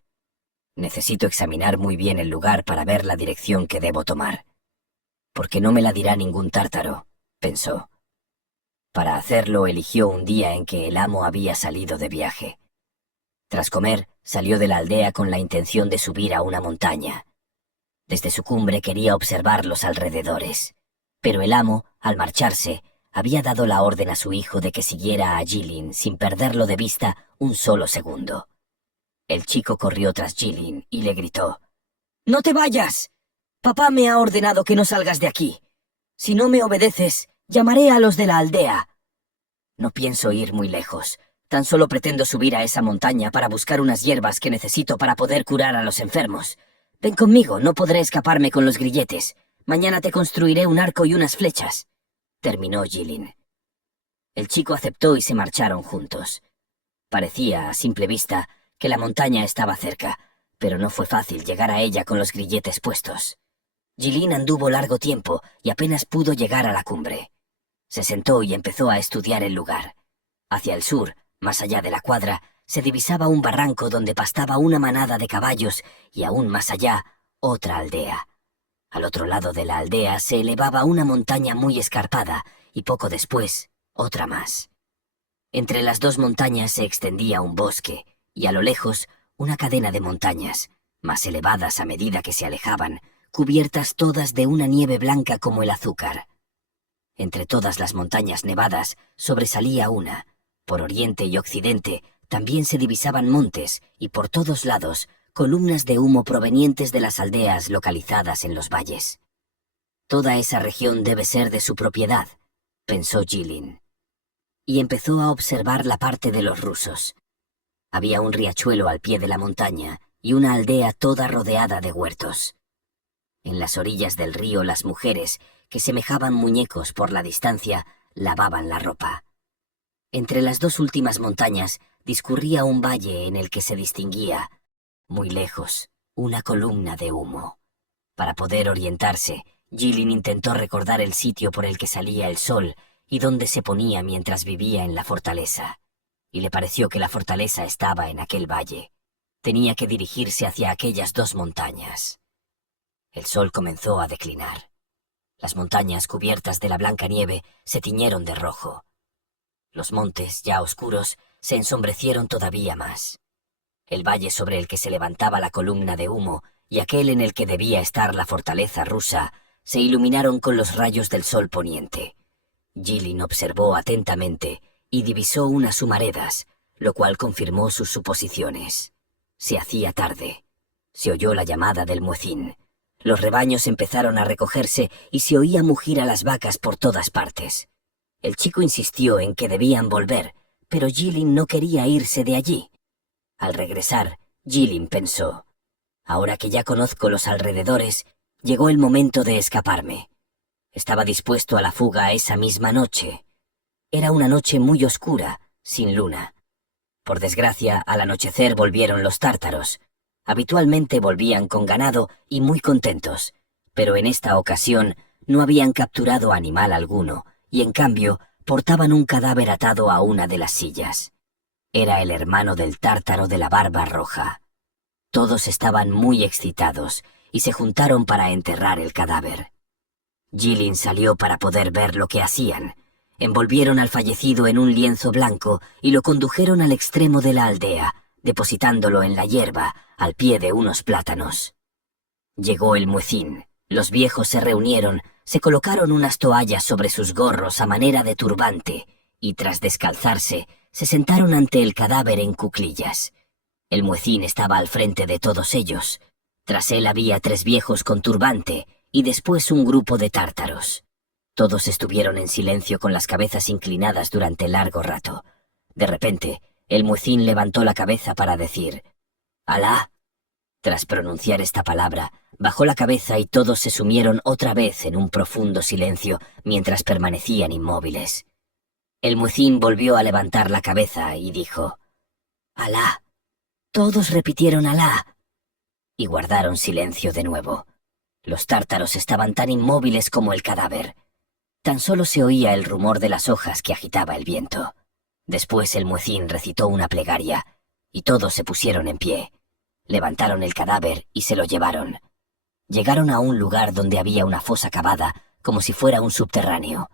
«Necesito examinar muy bien el lugar para ver la dirección que debo tomar. Porque no me la dirá ningún tártaro», pensó. Para hacerlo eligió un día en que el amo había salido de viaje. Tras comer, salió de la aldea con la intención de subir a una montaña. Desde su cumbre quería observar los alrededores, pero el amo, al marcharse, había dado la orden a su hijo de que siguiera a Jilin sin perderlo de vista un solo segundo. El chico corrió tras Jilin y le gritó: «¡No te vayas! Papá me ha ordenado que no salgas de aquí. Si no me obedeces, llamaré a los de la aldea». «No pienso ir muy lejos. Tan solo pretendo subir a esa montaña para buscar unas hierbas que necesito para poder curar a los enfermos. Ven conmigo, no podré escaparme con los grilletes. Mañana te construiré un arco y unas flechas», terminó Jilin. El chico aceptó y se marcharon juntos. Parecía, a simple vista, que la montaña estaba cerca, pero no fue fácil llegar a ella con los grilletes puestos. Jilin anduvo largo tiempo y apenas pudo llegar a la cumbre. Se sentó y empezó a estudiar el lugar. Hacia el sur, más allá de la cuadra, se divisaba un barranco donde pastaba una manada de caballos y aún más allá, otra aldea. Al otro lado de la aldea se elevaba una montaña muy escarpada y poco después, otra más. Entre las dos montañas se extendía un bosque y a lo lejos una cadena de montañas, más elevadas a medida que se alejaban, cubiertas todas de una nieve blanca como el azúcar. Entre todas las montañas nevadas sobresalía una. Por oriente y occidente también se divisaban montes y por todos lados columnas de humo provenientes de las aldeas localizadas en los valles. «Toda esa región debe ser de su propiedad», pensó Jilin. Y empezó a observar la parte de los rusos. Había un riachuelo al pie de la montaña y una aldea toda rodeada de huertos. En las orillas del río las mujeres, que semejaban muñecos por la distancia, lavaban la ropa. Entre las dos últimas montañas discurría un valle en el que se distinguía, muy lejos, una columna de humo. Para poder orientarse, Jilin intentó recordar el sitio por el que salía el sol y donde se ponía mientras vivía en la fortaleza, y le pareció que la fortaleza estaba en aquel valle. Tenía que dirigirse hacia aquellas dos montañas. El sol comenzó a declinar. Las montañas cubiertas de la blanca nieve se tiñeron de rojo. Los montes, ya oscuros, se ensombrecieron todavía más. El valle sobre el que se levantaba la columna de humo y aquel en el que debía estar la fortaleza rusa se iluminaron con los rayos del sol poniente. Jilin observó atentamente y divisó unas humaredas, lo cual confirmó sus suposiciones. Se hacía tarde. Se oyó la llamada del muecín. Los rebaños empezaron a recogerse y se oía mugir a las vacas por todas partes. El chico insistió en que debían volver, pero Jilin no quería irse de allí. Al regresar, Jilin pensó: «Ahora que ya conozco los alrededores, llegó el momento de escaparme». Estaba dispuesto a la fuga esa misma noche. Era una noche muy oscura, sin luna. Por desgracia, al anochecer volvieron los tártaros. Habitualmente volvían con ganado y muy contentos, pero en esta ocasión no habían capturado animal alguno, y en cambio portaban un cadáver atado a una de las sillas. Era el hermano del tártaro de la barba roja. Todos estaban muy excitados y se juntaron para enterrar el cadáver. Jilin salió para poder ver lo que hacían. Envolvieron al fallecido en un lienzo blanco y lo condujeron al extremo de la aldea, depositándolo en la hierba, al pie de unos plátanos. Llegó el muecín. Los viejos se reunieron, se colocaron unas toallas sobre sus gorros a manera de turbante, y tras descalzarse, se sentaron ante el cadáver en cuclillas. El muecín estaba al frente de todos ellos. Tras él había 3 viejos con turbante y después un grupo de tártaros. Todos estuvieron en silencio con las cabezas inclinadas durante largo rato. De repente, el muecín levantó la cabeza para decir «Alá». Tras pronunciar esta palabra, bajó la cabeza y todos se sumieron otra vez en un profundo silencio mientras permanecían inmóviles. El muecín volvió a levantar la cabeza y dijo «Alá». Todos repitieron «Alá» y guardaron silencio de nuevo. Los tártaros estaban tan inmóviles como el cadáver. Tan solo se oía el rumor de las hojas que agitaba el viento. Después el muecín recitó una plegaria, y todos se pusieron en pie. Levantaron el cadáver y se lo llevaron. Llegaron a un lugar donde había una fosa cavada, como si fuera un subterráneo.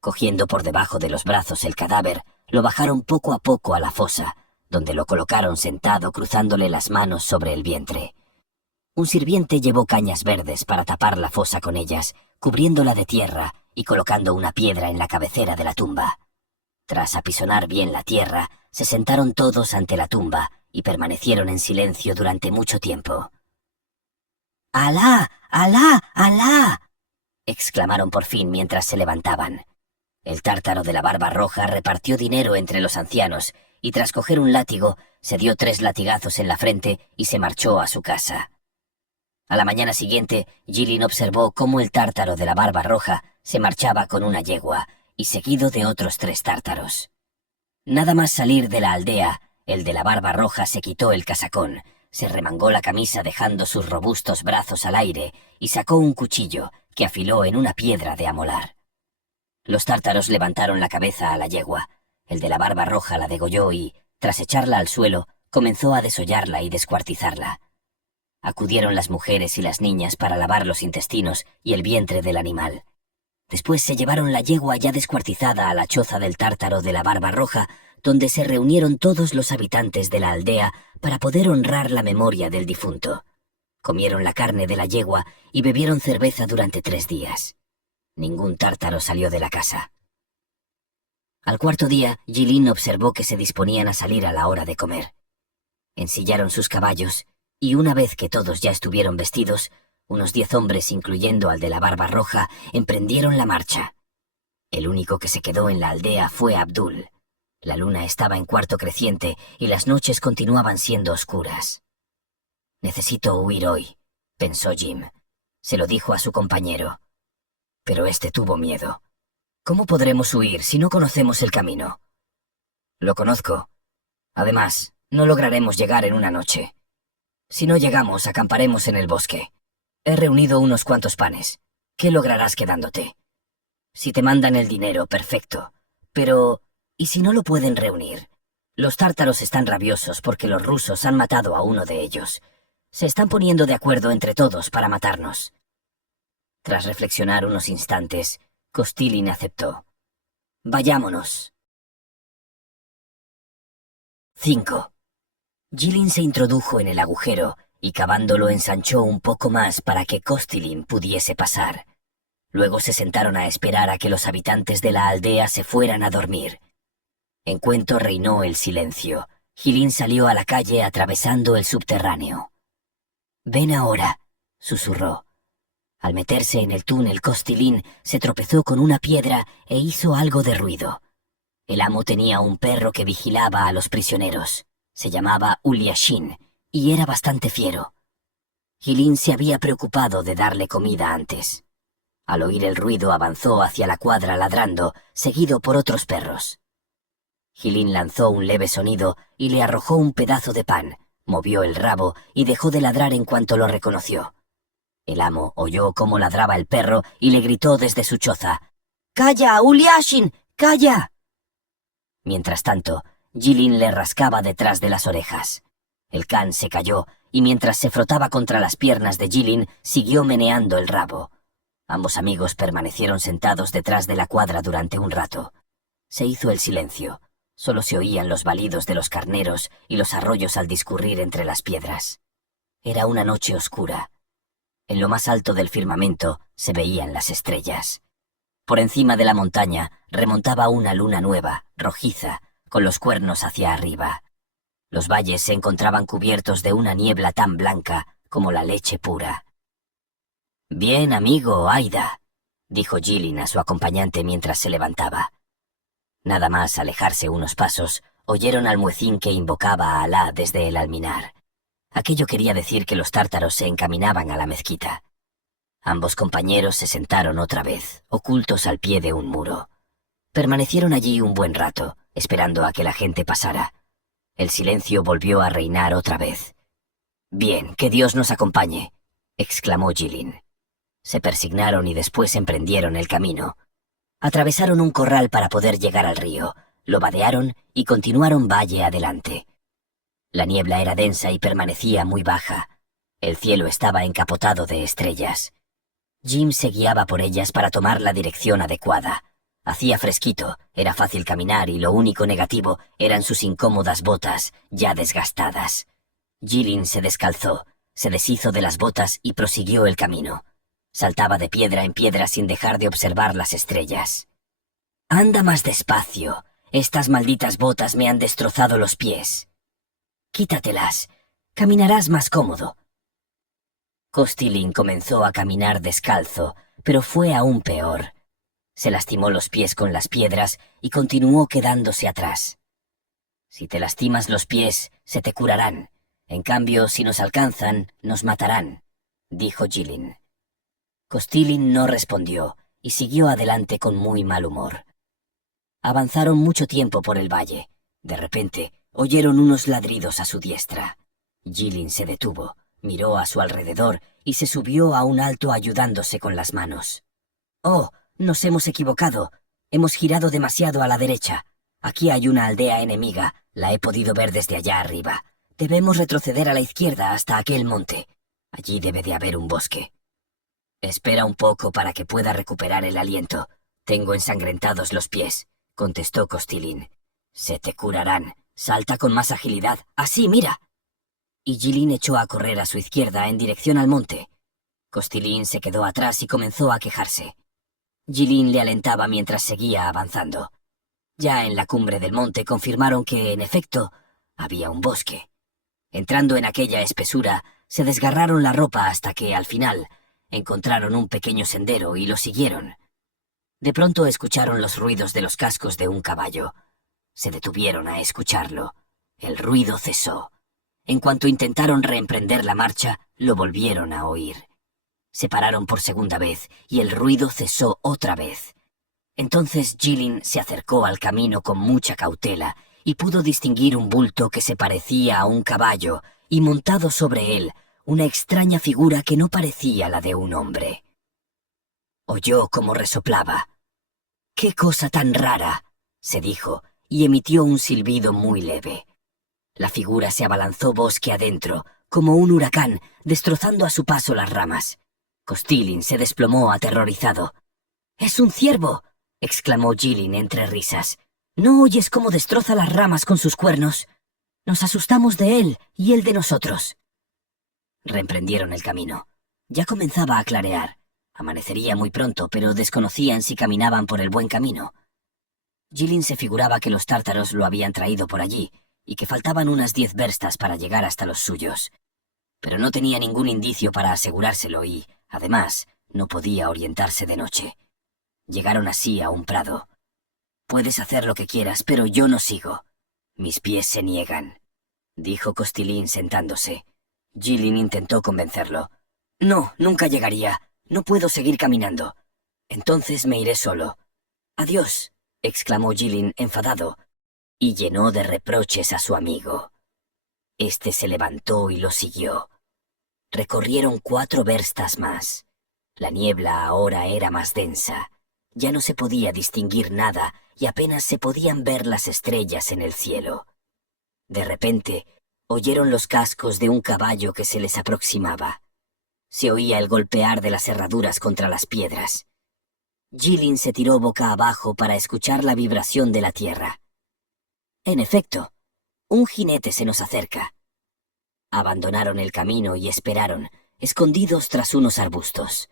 Cogiendo por debajo de los brazos el cadáver, lo bajaron poco a poco a la fosa, donde lo colocaron sentado cruzándole las manos sobre el vientre. Un sirviente llevó cañas verdes para tapar la fosa con ellas, cubriéndola de tierra y colocando una piedra en la cabecera de la tumba. Tras apisonar bien la tierra, se sentaron todos ante la tumba y permanecieron en silencio durante mucho tiempo. «¡Alá! ¡Alá! ¡Alá!», exclamaron por fin mientras se levantaban. El tártaro de la barba roja repartió dinero entre los ancianos y tras coger un látigo, se dio 3 latigazos en la frente y se marchó a su casa. A la mañana siguiente, Jilin observó cómo el tártaro de la barba roja se marchaba con una yegua y seguido de otros 3 tártaros. Nada más salir de la aldea, el de la barba roja se quitó el casacón, se remangó la camisa dejando sus robustos brazos al aire y sacó un cuchillo que afiló en una piedra de amolar. Los tártaros levantaron la cabeza a la yegua. El de la barba roja la degolló y, tras echarla al suelo, comenzó a desollarla y descuartizarla. Acudieron las mujeres y las niñas para lavar los intestinos y el vientre del animal. Después se llevaron la yegua ya descuartizada a la choza del tártaro de la barba roja, donde se reunieron todos los habitantes de la aldea para poder honrar la memoria del difunto. Comieron la carne de la yegua y bebieron cerveza durante 3 días. Ningún tártaro salió de la casa. Al 4.º día, Jilin observó que se disponían a salir a la hora de comer. Ensillaron sus caballos, y una vez que todos ya estuvieron vestidos, unos 10 hombres, incluyendo al de la barba roja, emprendieron la marcha. El único que se quedó en la aldea fue Abdul. La luna estaba en cuarto creciente y las noches continuaban siendo oscuras. «Necesito huir hoy», pensó Jim. Se lo dijo a su compañero. Pero este tuvo miedo. «¿Cómo podremos huir si no conocemos el camino?» «Lo conozco. Además, no lograremos llegar en una noche. Si no llegamos, acamparemos en el bosque. He reunido unos cuantos panes. ¿Qué lograrás quedándote? Si te mandan el dinero, perfecto. Pero, ¿y si no lo pueden reunir? Los tártaros están rabiosos porque los rusos han matado a uno de ellos. Se están poniendo de acuerdo entre todos para matarnos». Tras reflexionar unos instantes, Kostilin aceptó. «Vayámonos». 5. Jilin se introdujo en el agujero y cavándolo ensanchó un poco más para que Kostilin pudiese pasar. Luego se sentaron a esperar a que los habitantes de la aldea se fueran a dormir. En cuanto reinó el silencio, Jilin salió a la calle atravesando el subterráneo. «Ven ahora», susurró. Al meterse en el túnel, Kostilin se tropezó con una piedra e hizo algo de ruido. El amo tenía un perro que vigilaba a los prisioneros. Se llamaba Uliashin y era bastante fiero. Jilin se había preocupado de darle comida antes. Al oír el ruido avanzó hacia la cuadra ladrando, seguido por otros perros. Jilin lanzó un leve sonido y le arrojó un pedazo de pan, movió el rabo y dejó de ladrar en cuanto lo reconoció. El amo oyó cómo ladraba el perro y le gritó desde su choza: «¡Calla, Uliashin! ¡Calla!». Mientras tanto, Jilin le rascaba detrás de las orejas. El can se cayó y mientras se frotaba contra las piernas de Jilin, siguió meneando el rabo. Ambos amigos permanecieron sentados detrás de la cuadra durante un rato. Se hizo el silencio. Solo se oían los balidos de los carneros y los arroyos al discurrir entre las piedras. Era una noche oscura. En lo más alto del firmamento se veían las estrellas. Por encima de la montaña remontaba una luna nueva, rojiza, con los cuernos hacia arriba. Los valles se encontraban cubiertos de una niebla tan blanca como la leche pura. «Bien, amigo, Aida», dijo Jilin a su acompañante mientras se levantaba. Nada más alejarse unos pasos, oyeron al muecín que invocaba a Alá desde el alminar. Aquello quería decir que los tártaros se encaminaban a la mezquita. Ambos compañeros se sentaron otra vez, ocultos al pie de un muro. Permanecieron allí un buen rato, esperando a que la gente pasara. El silencio volvió a reinar otra vez. «Bien, que Dios nos acompañe», exclamó Jilin. Se persignaron y después emprendieron el camino. Atravesaron un corral para poder llegar al río, lo vadearon y continuaron valle adelante. La niebla era densa y permanecía muy baja. El cielo estaba encapotado de estrellas. Jim se guiaba por ellas para tomar la dirección adecuada. Hacía fresquito, era fácil caminar y lo único negativo eran sus incómodas botas, ya desgastadas. Jilin se descalzó, se deshizo de las botas y prosiguió el camino. Saltaba de piedra en piedra sin dejar de observar las estrellas. «Anda más despacio. Estas malditas botas me han destrozado los pies». «Quítatelas. Caminarás más cómodo». Costilín comenzó a caminar descalzo, pero fue aún peor. Se lastimó los pies con las piedras y continuó quedándose atrás. «Si te lastimas los pies, se te curarán. En cambio, si nos alcanzan, nos matarán», dijo Jilin. Costilín no respondió y siguió adelante con muy mal humor. Avanzaron mucho tiempo por el valle. De repente, oyeron unos ladridos a su diestra. Jilin se detuvo, miró a su alrededor y se subió a un alto ayudándose con las manos. «Oh, nos hemos equivocado. Hemos girado demasiado a la derecha. Aquí hay una aldea enemiga. La he podido ver desde allá arriba. Debemos retroceder a la izquierda hasta aquel monte. Allí debe de haber un bosque». «Espera un poco para que pueda recuperar el aliento. Tengo ensangrentados los pies», contestó Costilín. «Se te curarán. Salta con más agilidad. ¡Así, mira!» Y Jilin echó a correr a su izquierda en dirección al monte. Costilín se quedó atrás y comenzó a quejarse. Jilin le alentaba mientras seguía avanzando. Ya en la cumbre del monte confirmaron que, en efecto, había un bosque. Entrando en aquella espesura, se desgarraron la ropa hasta que, al final, encontraron un pequeño sendero y lo siguieron. De pronto escucharon los ruidos de los cascos de un caballo. Se detuvieron a escucharlo. El ruido cesó. En cuanto intentaron reemprender la marcha, lo volvieron a oír. Se pararon por segunda vez y el ruido cesó otra vez. Entonces Jilin se acercó al camino con mucha cautela y pudo distinguir un bulto que se parecía a un caballo y montado sobre él, una extraña figura que no parecía la de un hombre. Oyó cómo resoplaba. «¡Qué cosa tan rara!», se dijo, y emitió un silbido muy leve. La figura se abalanzó bosque adentro, como un huracán, destrozando a su paso las ramas. Costilín se desplomó aterrorizado. «¡Es un ciervo!», exclamó Jilin entre risas. «¿No oyes cómo destroza las ramas con sus cuernos? Nos asustamos de él y él de nosotros». Reemprendieron el camino. Ya comenzaba a clarear. Amanecería muy pronto, pero desconocían si caminaban por el buen camino. Jilin se figuraba que los tártaros lo habían traído por allí, y que faltaban unas 10 verstas para llegar hasta los suyos. Pero no tenía ningún indicio para asegurárselo y, además, no podía orientarse de noche. Llegaron así a un prado. «Puedes hacer lo que quieras, pero yo no sigo. Mis pies se niegan», dijo Costilín sentándose. Jilin intentó convencerlo. «No, nunca llegaría. No puedo seguir caminando. Entonces me iré solo». «Adiós», exclamó Jilin enfadado, y llenó de reproches a su amigo. Este se levantó y lo siguió. Recorrieron 4 verstas más. La niebla ahora era más densa. Ya no se podía distinguir nada y apenas se podían ver las estrellas en el cielo. De repente, oyeron los cascos de un caballo que se les aproximaba. Se oía el golpear de las herraduras contra las piedras. Jilin se tiró boca abajo para escuchar la vibración de la tierra. En efecto, un jinete se nos acerca. Abandonaron el camino y esperaron, escondidos tras unos arbustos.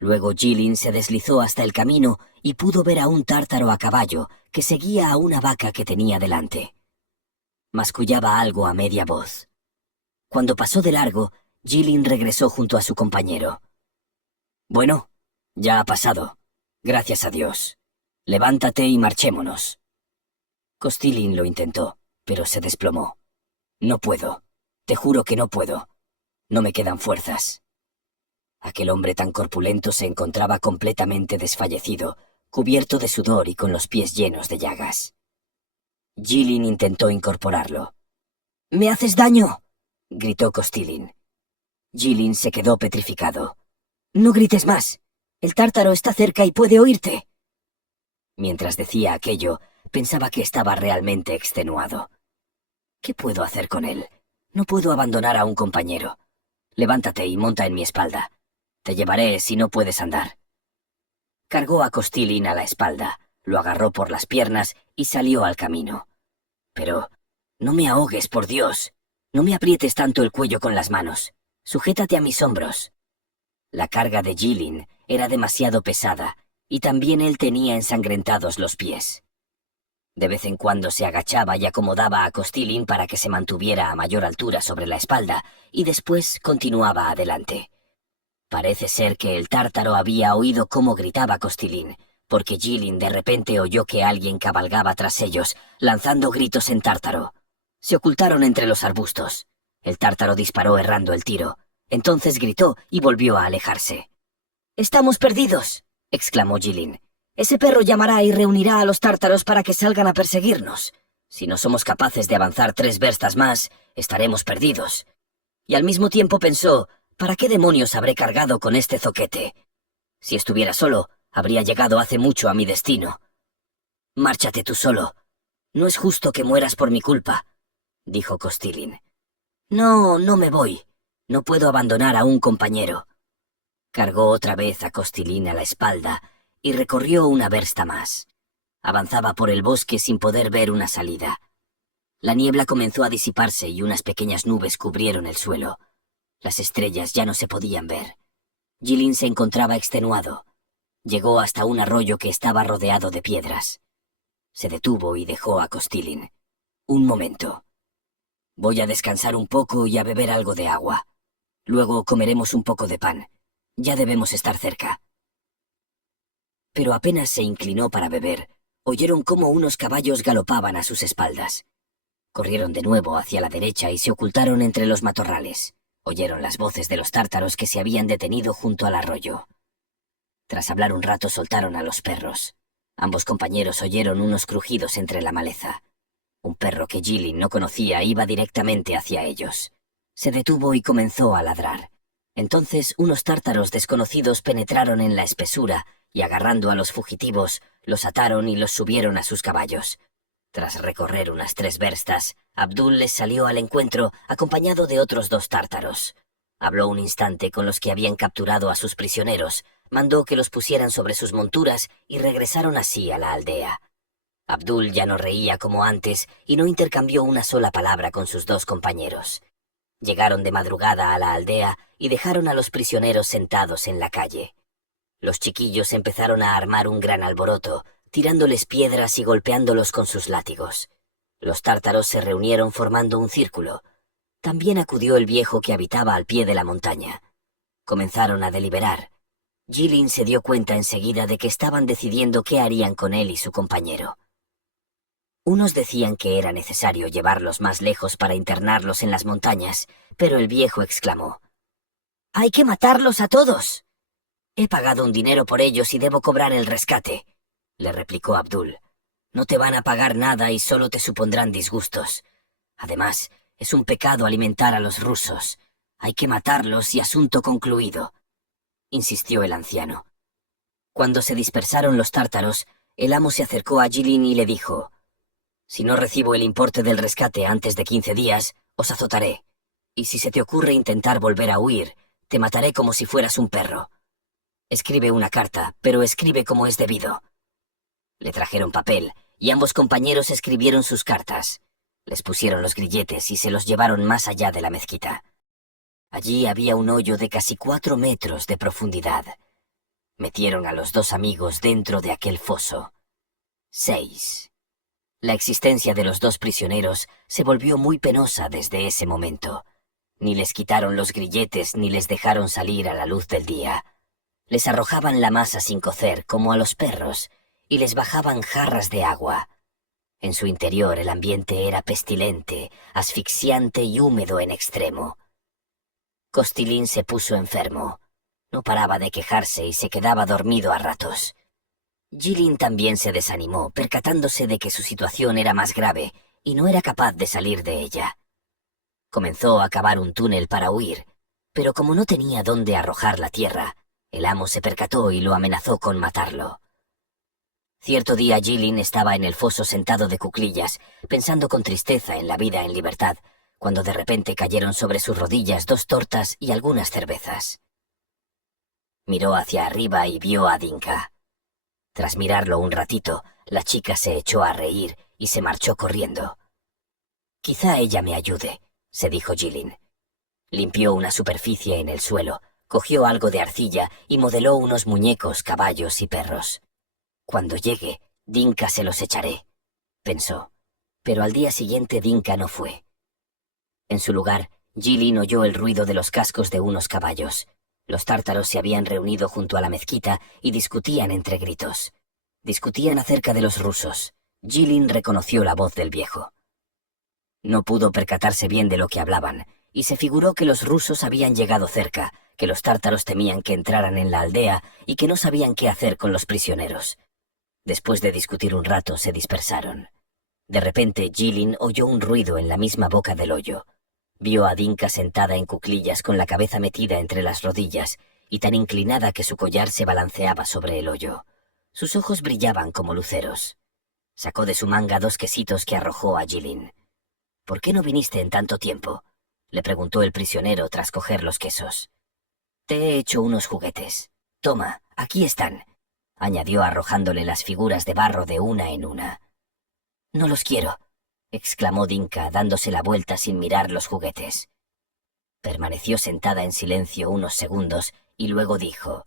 Luego Jilin se deslizó hasta el camino y pudo ver a un tártaro a caballo que seguía a una vaca que tenía delante. Mascullaba algo a media voz. Cuando pasó de largo, Jilin regresó junto a su compañero. «Bueno, ya ha pasado. Gracias a Dios. Levántate y marchémonos». Costilin lo intentó, pero se desplomó. «No puedo. Te juro que no puedo. No me quedan fuerzas». Aquel hombre tan corpulento se encontraba completamente desfallecido, cubierto de sudor y con los pies llenos de llagas. Jilin intentó incorporarlo. «¡Me haces daño!», gritó Costilin. Jilin se quedó petrificado. «No grites más. El tártaro está cerca y puede oírte». Mientras decía aquello, pensaba que estaba realmente extenuado. «¿Qué puedo hacer con él? No puedo abandonar a un compañero. Levántate y monta en mi espalda. Te llevaré si no puedes andar». Cargó a Costilin a la espalda, lo agarró por las piernas y salió al camino. «Pero no me ahogues, por Dios. No me aprietes tanto el cuello con las manos. Sujétate a mis hombros». La carga de Jilin era demasiado pesada, y también él tenía ensangrentados los pies. De vez en cuando se agachaba y acomodaba a Costilin para que se mantuviera a mayor altura sobre la espalda, y después continuaba adelante. Parece ser que el tártaro había oído cómo gritaba Costilin, porque Jilin de repente oyó que alguien cabalgaba tras ellos, lanzando gritos en tártaro. Se ocultaron entre los arbustos. El tártaro disparó errando el tiro. Entonces gritó y volvió a alejarse. «¡Estamos perdidos!», exclamó Jilin. «Ese perro llamará y reunirá a los tártaros para que salgan a perseguirnos. Si no somos capaces de avanzar 3 verstas más, estaremos perdidos». Y al mismo tiempo pensó: «¿Para qué demonios habré cargado con este zoquete? Si estuviera solo, habría llegado hace mucho a mi destino». «Márchate tú solo. No es justo que mueras por mi culpa», dijo Costilin. «No, no me voy. No puedo abandonar a un compañero». Cargó otra vez a Costilin a la espalda y recorrió una versta más. Avanzaba por el bosque sin poder ver una salida. La niebla comenzó a disiparse y unas pequeñas nubes cubrieron el suelo. Las estrellas ya no se podían ver. Jilin se encontraba extenuado. Llegó hasta un arroyo que estaba rodeado de piedras. Se detuvo y dejó a Costilin. «Un momento. Voy a descansar un poco y a beber algo de agua. Luego comeremos un poco de pan. Ya debemos estar cerca». Pero apenas se inclinó para beber, oyeron cómo unos caballos galopaban a sus espaldas. Corrieron de nuevo hacia la derecha y se ocultaron entre los matorrales. Oyeron las voces de los tártaros que se habían detenido junto al arroyo. Tras hablar un rato soltaron a los perros. Ambos compañeros oyeron unos crujidos entre la maleza. Un perro que Jilin no conocía iba directamente hacia ellos. Se detuvo y comenzó a ladrar. Entonces unos tártaros desconocidos penetraron en la espesura y, agarrando a los fugitivos, los ataron y los subieron a sus caballos. Tras recorrer unas 3 verstas, Abdul les salió al encuentro acompañado de otros 2 tártaros. Habló un instante con los que habían capturado a sus prisioneros, mandó que los pusieran sobre sus monturas y regresaron así a la aldea. Abdul ya no reía como antes y no intercambió una sola palabra con sus 2 compañeros. Llegaron de madrugada a la aldea y dejaron a los prisioneros sentados en la calle. Los chiquillos empezaron a armar un gran alboroto, tirándoles piedras y golpeándolos con sus látigos. Los tártaros se reunieron formando un círculo. También acudió el viejo que habitaba al pie de la montaña. Comenzaron a deliberar. Jilin se dio cuenta enseguida de que estaban decidiendo qué harían con él y su compañero. Unos decían que era necesario llevarlos más lejos para internarlos en las montañas, pero el viejo exclamó: «¡Hay que matarlos a todos!». «He pagado un dinero por ellos y debo cobrar el rescate», le replicó Abdul. «No te van a pagar nada y solo te supondrán disgustos. Además, es un pecado alimentar a los rusos. Hay que matarlos y asunto concluido», insistió el anciano. Cuando se dispersaron los tártaros, el amo se acercó a Jilin y le dijo: «Si no recibo el importe del rescate antes de 15 días, os azotaré. Y si se te ocurre intentar volver a huir, te mataré como si fueras un perro. Escribe una carta, pero escribe como es debido». Le trajeron papel, y ambos compañeros escribieron sus cartas. Les pusieron los grilletes y se los llevaron más allá de la mezquita. Allí había un hoyo de casi 4 metros de profundidad. Metieron a los dos amigos dentro de aquel foso. 6. La existencia de los dos prisioneros se volvió muy penosa desde ese momento. Ni les quitaron los grilletes ni les dejaron salir a la luz del día. Les arrojaban la masa sin cocer como a los perros y les bajaban jarras de agua. En su interior el ambiente era pestilente, asfixiante y húmedo en extremo. Costilín se puso enfermo. No paraba de quejarse y se quedaba dormido a ratos. Jilin también se desanimó, percatándose de que su situación era más grave y no era capaz de salir de ella. Comenzó a cavar un túnel para huir, pero como no tenía dónde arrojar la tierra, el amo se percató y lo amenazó con matarlo. Cierto día Jilin estaba en el foso sentado de cuclillas, pensando con tristeza en la vida en libertad, cuando de repente cayeron sobre sus rodillas 2 tortas y algunas cervezas. Miró hacia arriba y vio a Dinka. Tras mirarlo un ratito, la chica se echó a reír y se marchó corriendo. «Quizá ella me ayude», se dijo Jilin. Limpió una superficie en el suelo, cogió algo de arcilla y modeló unos muñecos, caballos y perros. «Cuando llegue, Dinka se los echaré», pensó. Pero al día siguiente Dinka no fue. En su lugar, Jilin oyó el ruido de los cascos de unos caballos. Los tártaros se habían reunido junto a la mezquita y discutían entre gritos. Discutían acerca de los rusos. Jilin reconoció la voz del viejo. No pudo percatarse bien de lo que hablaban, y se figuró que los rusos habían llegado cerca, que los tártaros temían que entraran en la aldea y que no sabían qué hacer con los prisioneros. Después de discutir un rato, se dispersaron. De repente, Jilin oyó un ruido en la misma boca del hoyo. Vio a Dinka sentada en cuclillas con la cabeza metida entre las rodillas y tan inclinada que su collar se balanceaba sobre el hoyo. Sus ojos brillaban como luceros. Sacó de su manga 2 quesitos que arrojó a Jilin. «¿Por qué no viniste en tanto tiempo?», le preguntó el prisionero tras coger los quesos. «Te he hecho unos juguetes. Toma, aquí están», añadió arrojándole las figuras de barro de una en una. «No los quiero», exclamó Dinka, dándose la vuelta sin mirar los juguetes. Permaneció sentada en silencio unos segundos y luego dijo: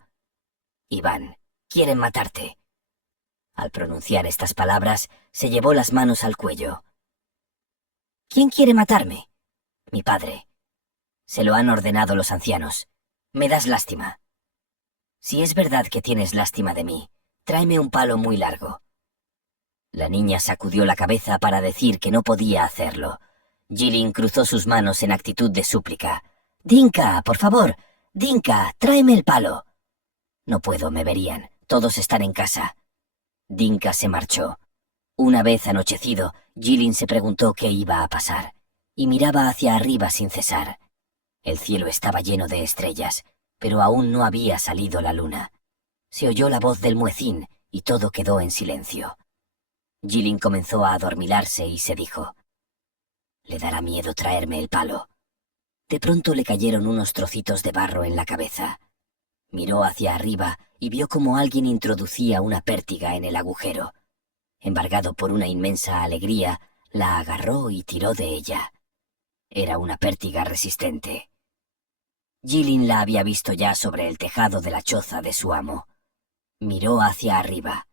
«Iván, quieren matarte». Al pronunciar estas palabras, se llevó las manos al cuello. «¿Quién quiere matarme?» «Mi padre. Se lo han ordenado los ancianos. Me das lástima». «Si es verdad que tienes lástima de mí, tráeme un palo muy largo». La niña sacudió la cabeza para decir que no podía hacerlo. Jilin cruzó sus manos en actitud de súplica. «Dinka, por favor, Dinka, tráeme el palo». «No puedo, me verían. Todos están en casa». Dinka se marchó. Una vez anochecido, Jilin se preguntó qué iba a pasar, y miraba hacia arriba sin cesar. El cielo estaba lleno de estrellas, pero aún no había salido la luna. Se oyó la voz del muecín y todo quedó en silencio. Jilin comenzó a adormilarse y se dijo: «Le dará miedo traerme el palo». De pronto le cayeron unos trocitos de barro en la cabeza. Miró hacia arriba y vio cómo alguien introducía una pértiga en el agujero. Embargado por una inmensa alegría, la agarró y tiró de ella. Era una pértiga resistente. Jilin la había visto ya sobre el tejado de la choza de su amo. Miró hacia arriba.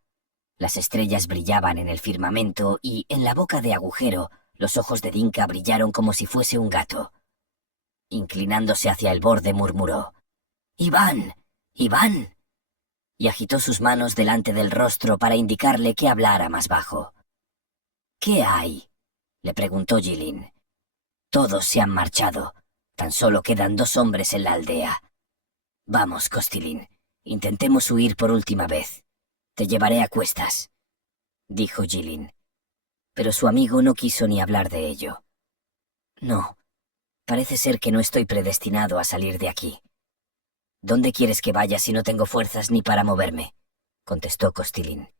Las estrellas brillaban en el firmamento y, en la boca de agujero, los ojos de Dinka brillaron como si fuese un gato. Inclinándose hacia el borde, murmuró: «¡Iván! ¡Iván!», y agitó sus manos delante del rostro para indicarle que hablara más bajo. «¿Qué hay?», le preguntó Jilin. «Todos se han marchado. Tan solo quedan 2 hombres en la aldea. Vamos, Costilín, intentemos huir por última vez. Te llevaré a cuestas», dijo Jilin. Pero su amigo no quiso ni hablar de ello. «No, parece ser que no estoy predestinado a salir de aquí». «¿Dónde quieres que vaya si no tengo fuerzas ni para moverme?», contestó Costilín.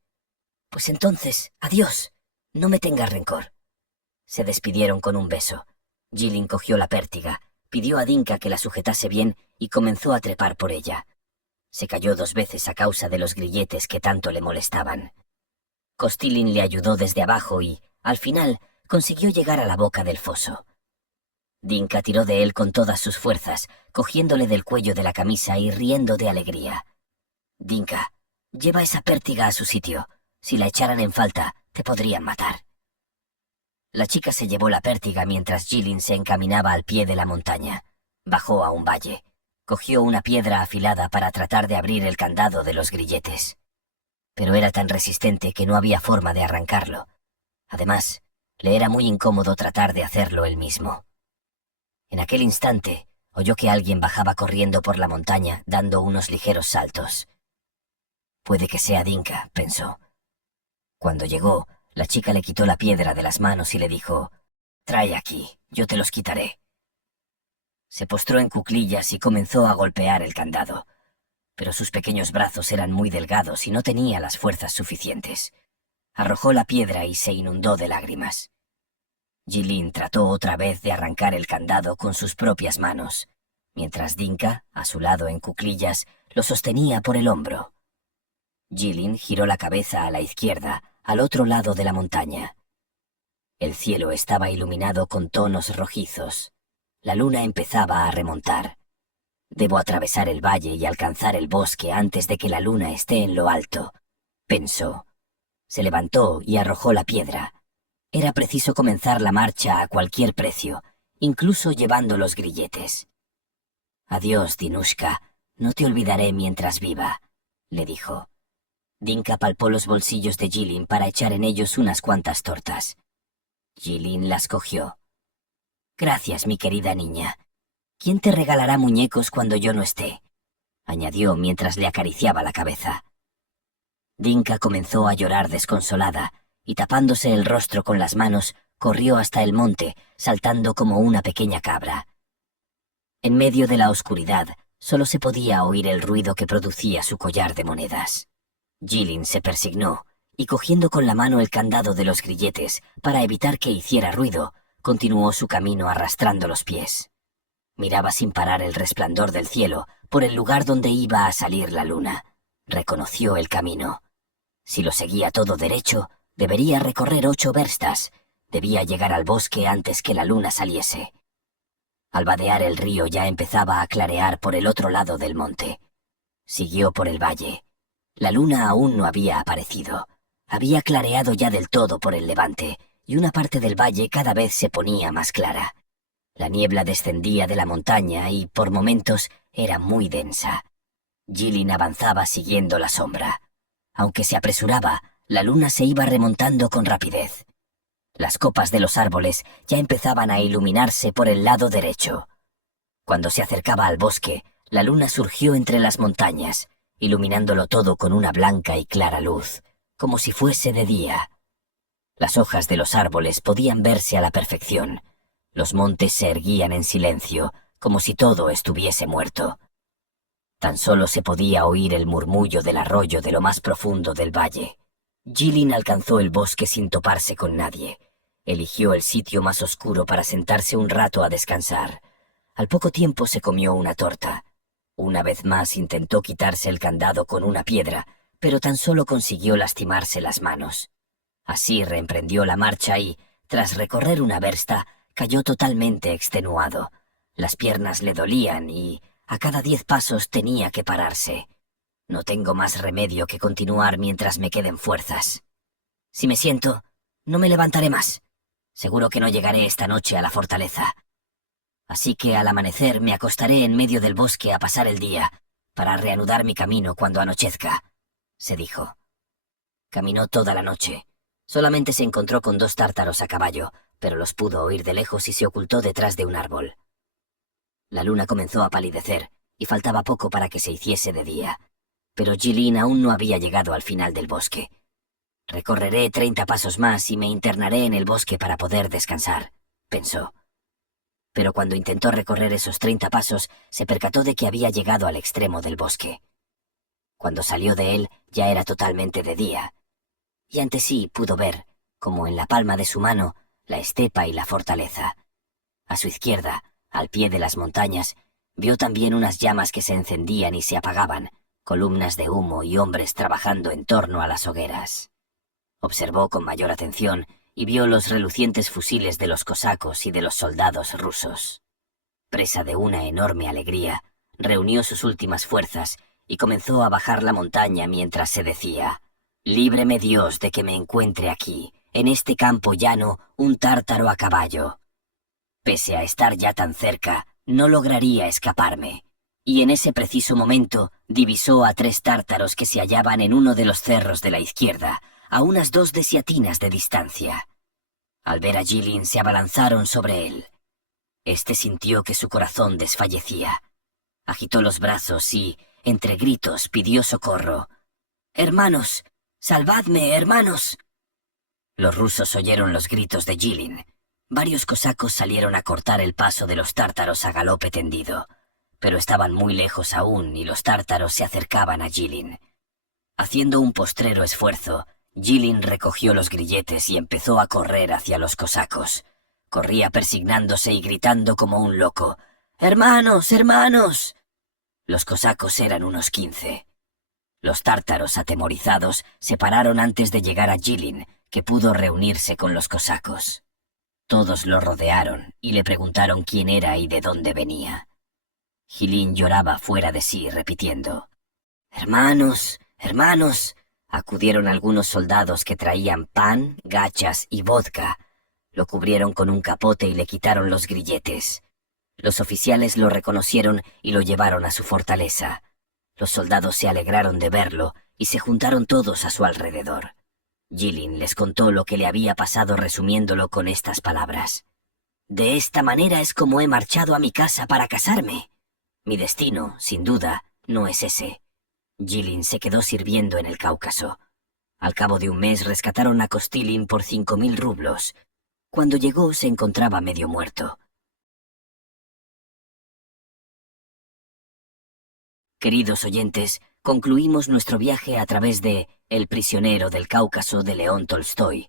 «Pues entonces, adiós, no me tengas rencor». Se despidieron con un beso. Jilin cogió la pértiga, pidió a Dinka que la sujetase bien y comenzó a trepar por ella. Se cayó 2 veces a causa de los grilletes que tanto le molestaban. Costilín le ayudó desde abajo y, al final, consiguió llegar a la boca del foso. Dinka tiró de él con todas sus fuerzas, cogiéndole del cuello de la camisa y riendo de alegría. Dinka, lleva esa pértiga a su sitio. Si la echaran en falta, te podrían matar. La chica se llevó la pértiga mientras Jilin se encaminaba al pie de la montaña. Bajó a un valle. Cogió una piedra afilada para tratar de abrir el candado de los grilletes. Pero era tan resistente que no había forma de arrancarlo. Además, le era muy incómodo tratar de hacerlo él mismo. En aquel instante, oyó que alguien bajaba corriendo por la montaña, dando unos ligeros saltos. Puede que sea Dinka, pensó. Cuando llegó, la chica le quitó la piedra de las manos y le dijo: «Trae aquí, yo te los quitaré». Se postró en cuclillas y comenzó a golpear el candado, pero sus pequeños brazos eran muy delgados y no tenía las fuerzas suficientes. Arrojó la piedra y se inundó de lágrimas. Jilin trató otra vez de arrancar el candado con sus propias manos, mientras Dinka, a su lado en cuclillas, lo sostenía por el hombro. Jilin giró la cabeza a la izquierda, al otro lado de la montaña. El cielo estaba iluminado con tonos rojizos. La luna empezaba a remontar. «Debo atravesar el valle y alcanzar el bosque antes de que la luna esté en lo alto», pensó. Se levantó y arrojó la piedra. Era preciso comenzar la marcha a cualquier precio, incluso llevando los grilletes. «Adiós, Dinushka, no te olvidaré mientras viva», le dijo. Dinka palpó los bolsillos de Jilin para echar en ellos unas cuantas tortas. Jilin las cogió. «Gracias, mi querida niña. ¿Quién te regalará muñecos cuando yo no esté?», añadió mientras le acariciaba la cabeza. Dinka comenzó a llorar desconsolada y, tapándose el rostro con las manos, corrió hasta el monte, saltando como una pequeña cabra. En medio de la oscuridad, solo se podía oír el ruido que producía su collar de monedas. Jilin se persignó y, cogiendo con la mano el candado de los grilletes para evitar que hiciera ruido, continuó su camino arrastrando los pies. Miraba sin parar el resplandor del cielo por el lugar donde iba a salir la luna. Reconoció el camino. Si lo seguía todo derecho, debería recorrer 8 verstas. Debía llegar al bosque antes que la luna saliese. Al vadear el río ya empezaba a clarear por el otro lado del monte. Siguió por el valle. La luna aún no había aparecido. Había clareado ya del todo por el levante, y una parte del valle cada vez se ponía más clara. La niebla descendía de la montaña y, por momentos, era muy densa. Jilin avanzaba siguiendo la sombra. Aunque se apresuraba, la luna se iba remontando con rapidez. Las copas de los árboles ya empezaban a iluminarse por el lado derecho. Cuando se acercaba al bosque, la luna surgió entre las montañas, iluminándolo todo con una blanca y clara luz, como si fuese de día. Las hojas de los árboles podían verse a la perfección. Los montes se erguían en silencio, como si todo estuviese muerto. Tan solo se podía oír el murmullo del arroyo de lo más profundo del valle. Jilin alcanzó el bosque sin toparse con nadie. Eligió el sitio más oscuro para sentarse un rato a descansar. Al poco tiempo se comió una torta. Una vez más intentó quitarse el candado con una piedra, pero tan solo consiguió lastimarse las manos. Así reemprendió la marcha y, tras recorrer una versta, cayó totalmente extenuado. Las piernas le dolían y, a cada 10 pasos, tenía que pararse. «No tengo más remedio que continuar mientras me queden fuerzas. Si me siento, no me levantaré más. Seguro que no llegaré esta noche a la fortaleza. Así que al amanecer me acostaré en medio del bosque a pasar el día, para reanudar mi camino cuando anochezca», se dijo. Caminó toda la noche. Solamente se encontró con 2 tártaros a caballo, pero los pudo oír de lejos y se ocultó detrás de un árbol. La luna comenzó a palidecer, y faltaba poco para que se hiciese de día. Pero Jilin aún no había llegado al final del bosque. «Recorreré 30 pasos más y me internaré en el bosque para poder descansar», pensó. Pero cuando intentó recorrer esos 30 pasos, se percató de que había llegado al extremo del bosque. Cuando salió de él, ya era totalmente de día. Y ante sí pudo ver, como en la palma de su mano, la estepa y la fortaleza. A su izquierda, al pie de las montañas, vio también unas llamas que se encendían y se apagaban, columnas de humo y hombres trabajando en torno a las hogueras. Observó con mayor atención y vio los relucientes fusiles de los cosacos y de los soldados rusos. Presa de una enorme alegría, reunió sus últimas fuerzas y comenzó a bajar la montaña mientras se decía: «Líbreme Dios de que me encuentre aquí, en este campo llano, un tártaro a caballo». Pese a estar ya tan cerca, no lograría escaparme, y en ese preciso momento divisó a 3 tártaros que se hallaban en uno de los cerros de la izquierda, a unas 2 desiatinas de distancia. Al ver a Jilin se abalanzaron sobre él. Este sintió que su corazón desfallecía. Agitó los brazos y, entre gritos, pidió socorro. «¡Hermanos! ¡Salvadme, hermanos!». Los rusos oyeron los gritos de Jilin. Varios cosacos salieron a cortar el paso de los tártaros a galope tendido, pero estaban muy lejos aún y los tártaros se acercaban a Jilin. Haciendo un postrero esfuerzo, Jilin recogió los grilletes y empezó a correr hacia los cosacos. Corría persignándose y gritando como un loco: «¡Hermanos, hermanos!». Los cosacos eran unos 15. Los tártaros, atemorizados, se pararon antes de llegar a Jilin, que pudo reunirse con los cosacos. Todos lo rodearon y le preguntaron quién era y de dónde venía. Jilin lloraba fuera de sí, repitiendo: «¡Hermanos, hermanos!». Acudieron algunos soldados que traían pan, gachas y vodka. Lo cubrieron con un capote y le quitaron los grilletes. Los oficiales lo reconocieron y lo llevaron a su fortaleza. Los soldados se alegraron de verlo y se juntaron todos a su alrededor. Jilin les contó lo que le había pasado resumiéndolo con estas palabras: «De esta manera es como he marchado a mi casa para casarme. Mi destino, sin duda, no es ese». Jilin se quedó sirviendo en el Cáucaso. Al cabo de un mes rescataron a Kostilin por 5.000 rublos. Cuando llegó se encontraba medio muerto. Queridos oyentes, concluimos nuestro viaje a través de El prisionero del Cáucaso de León Tolstoy,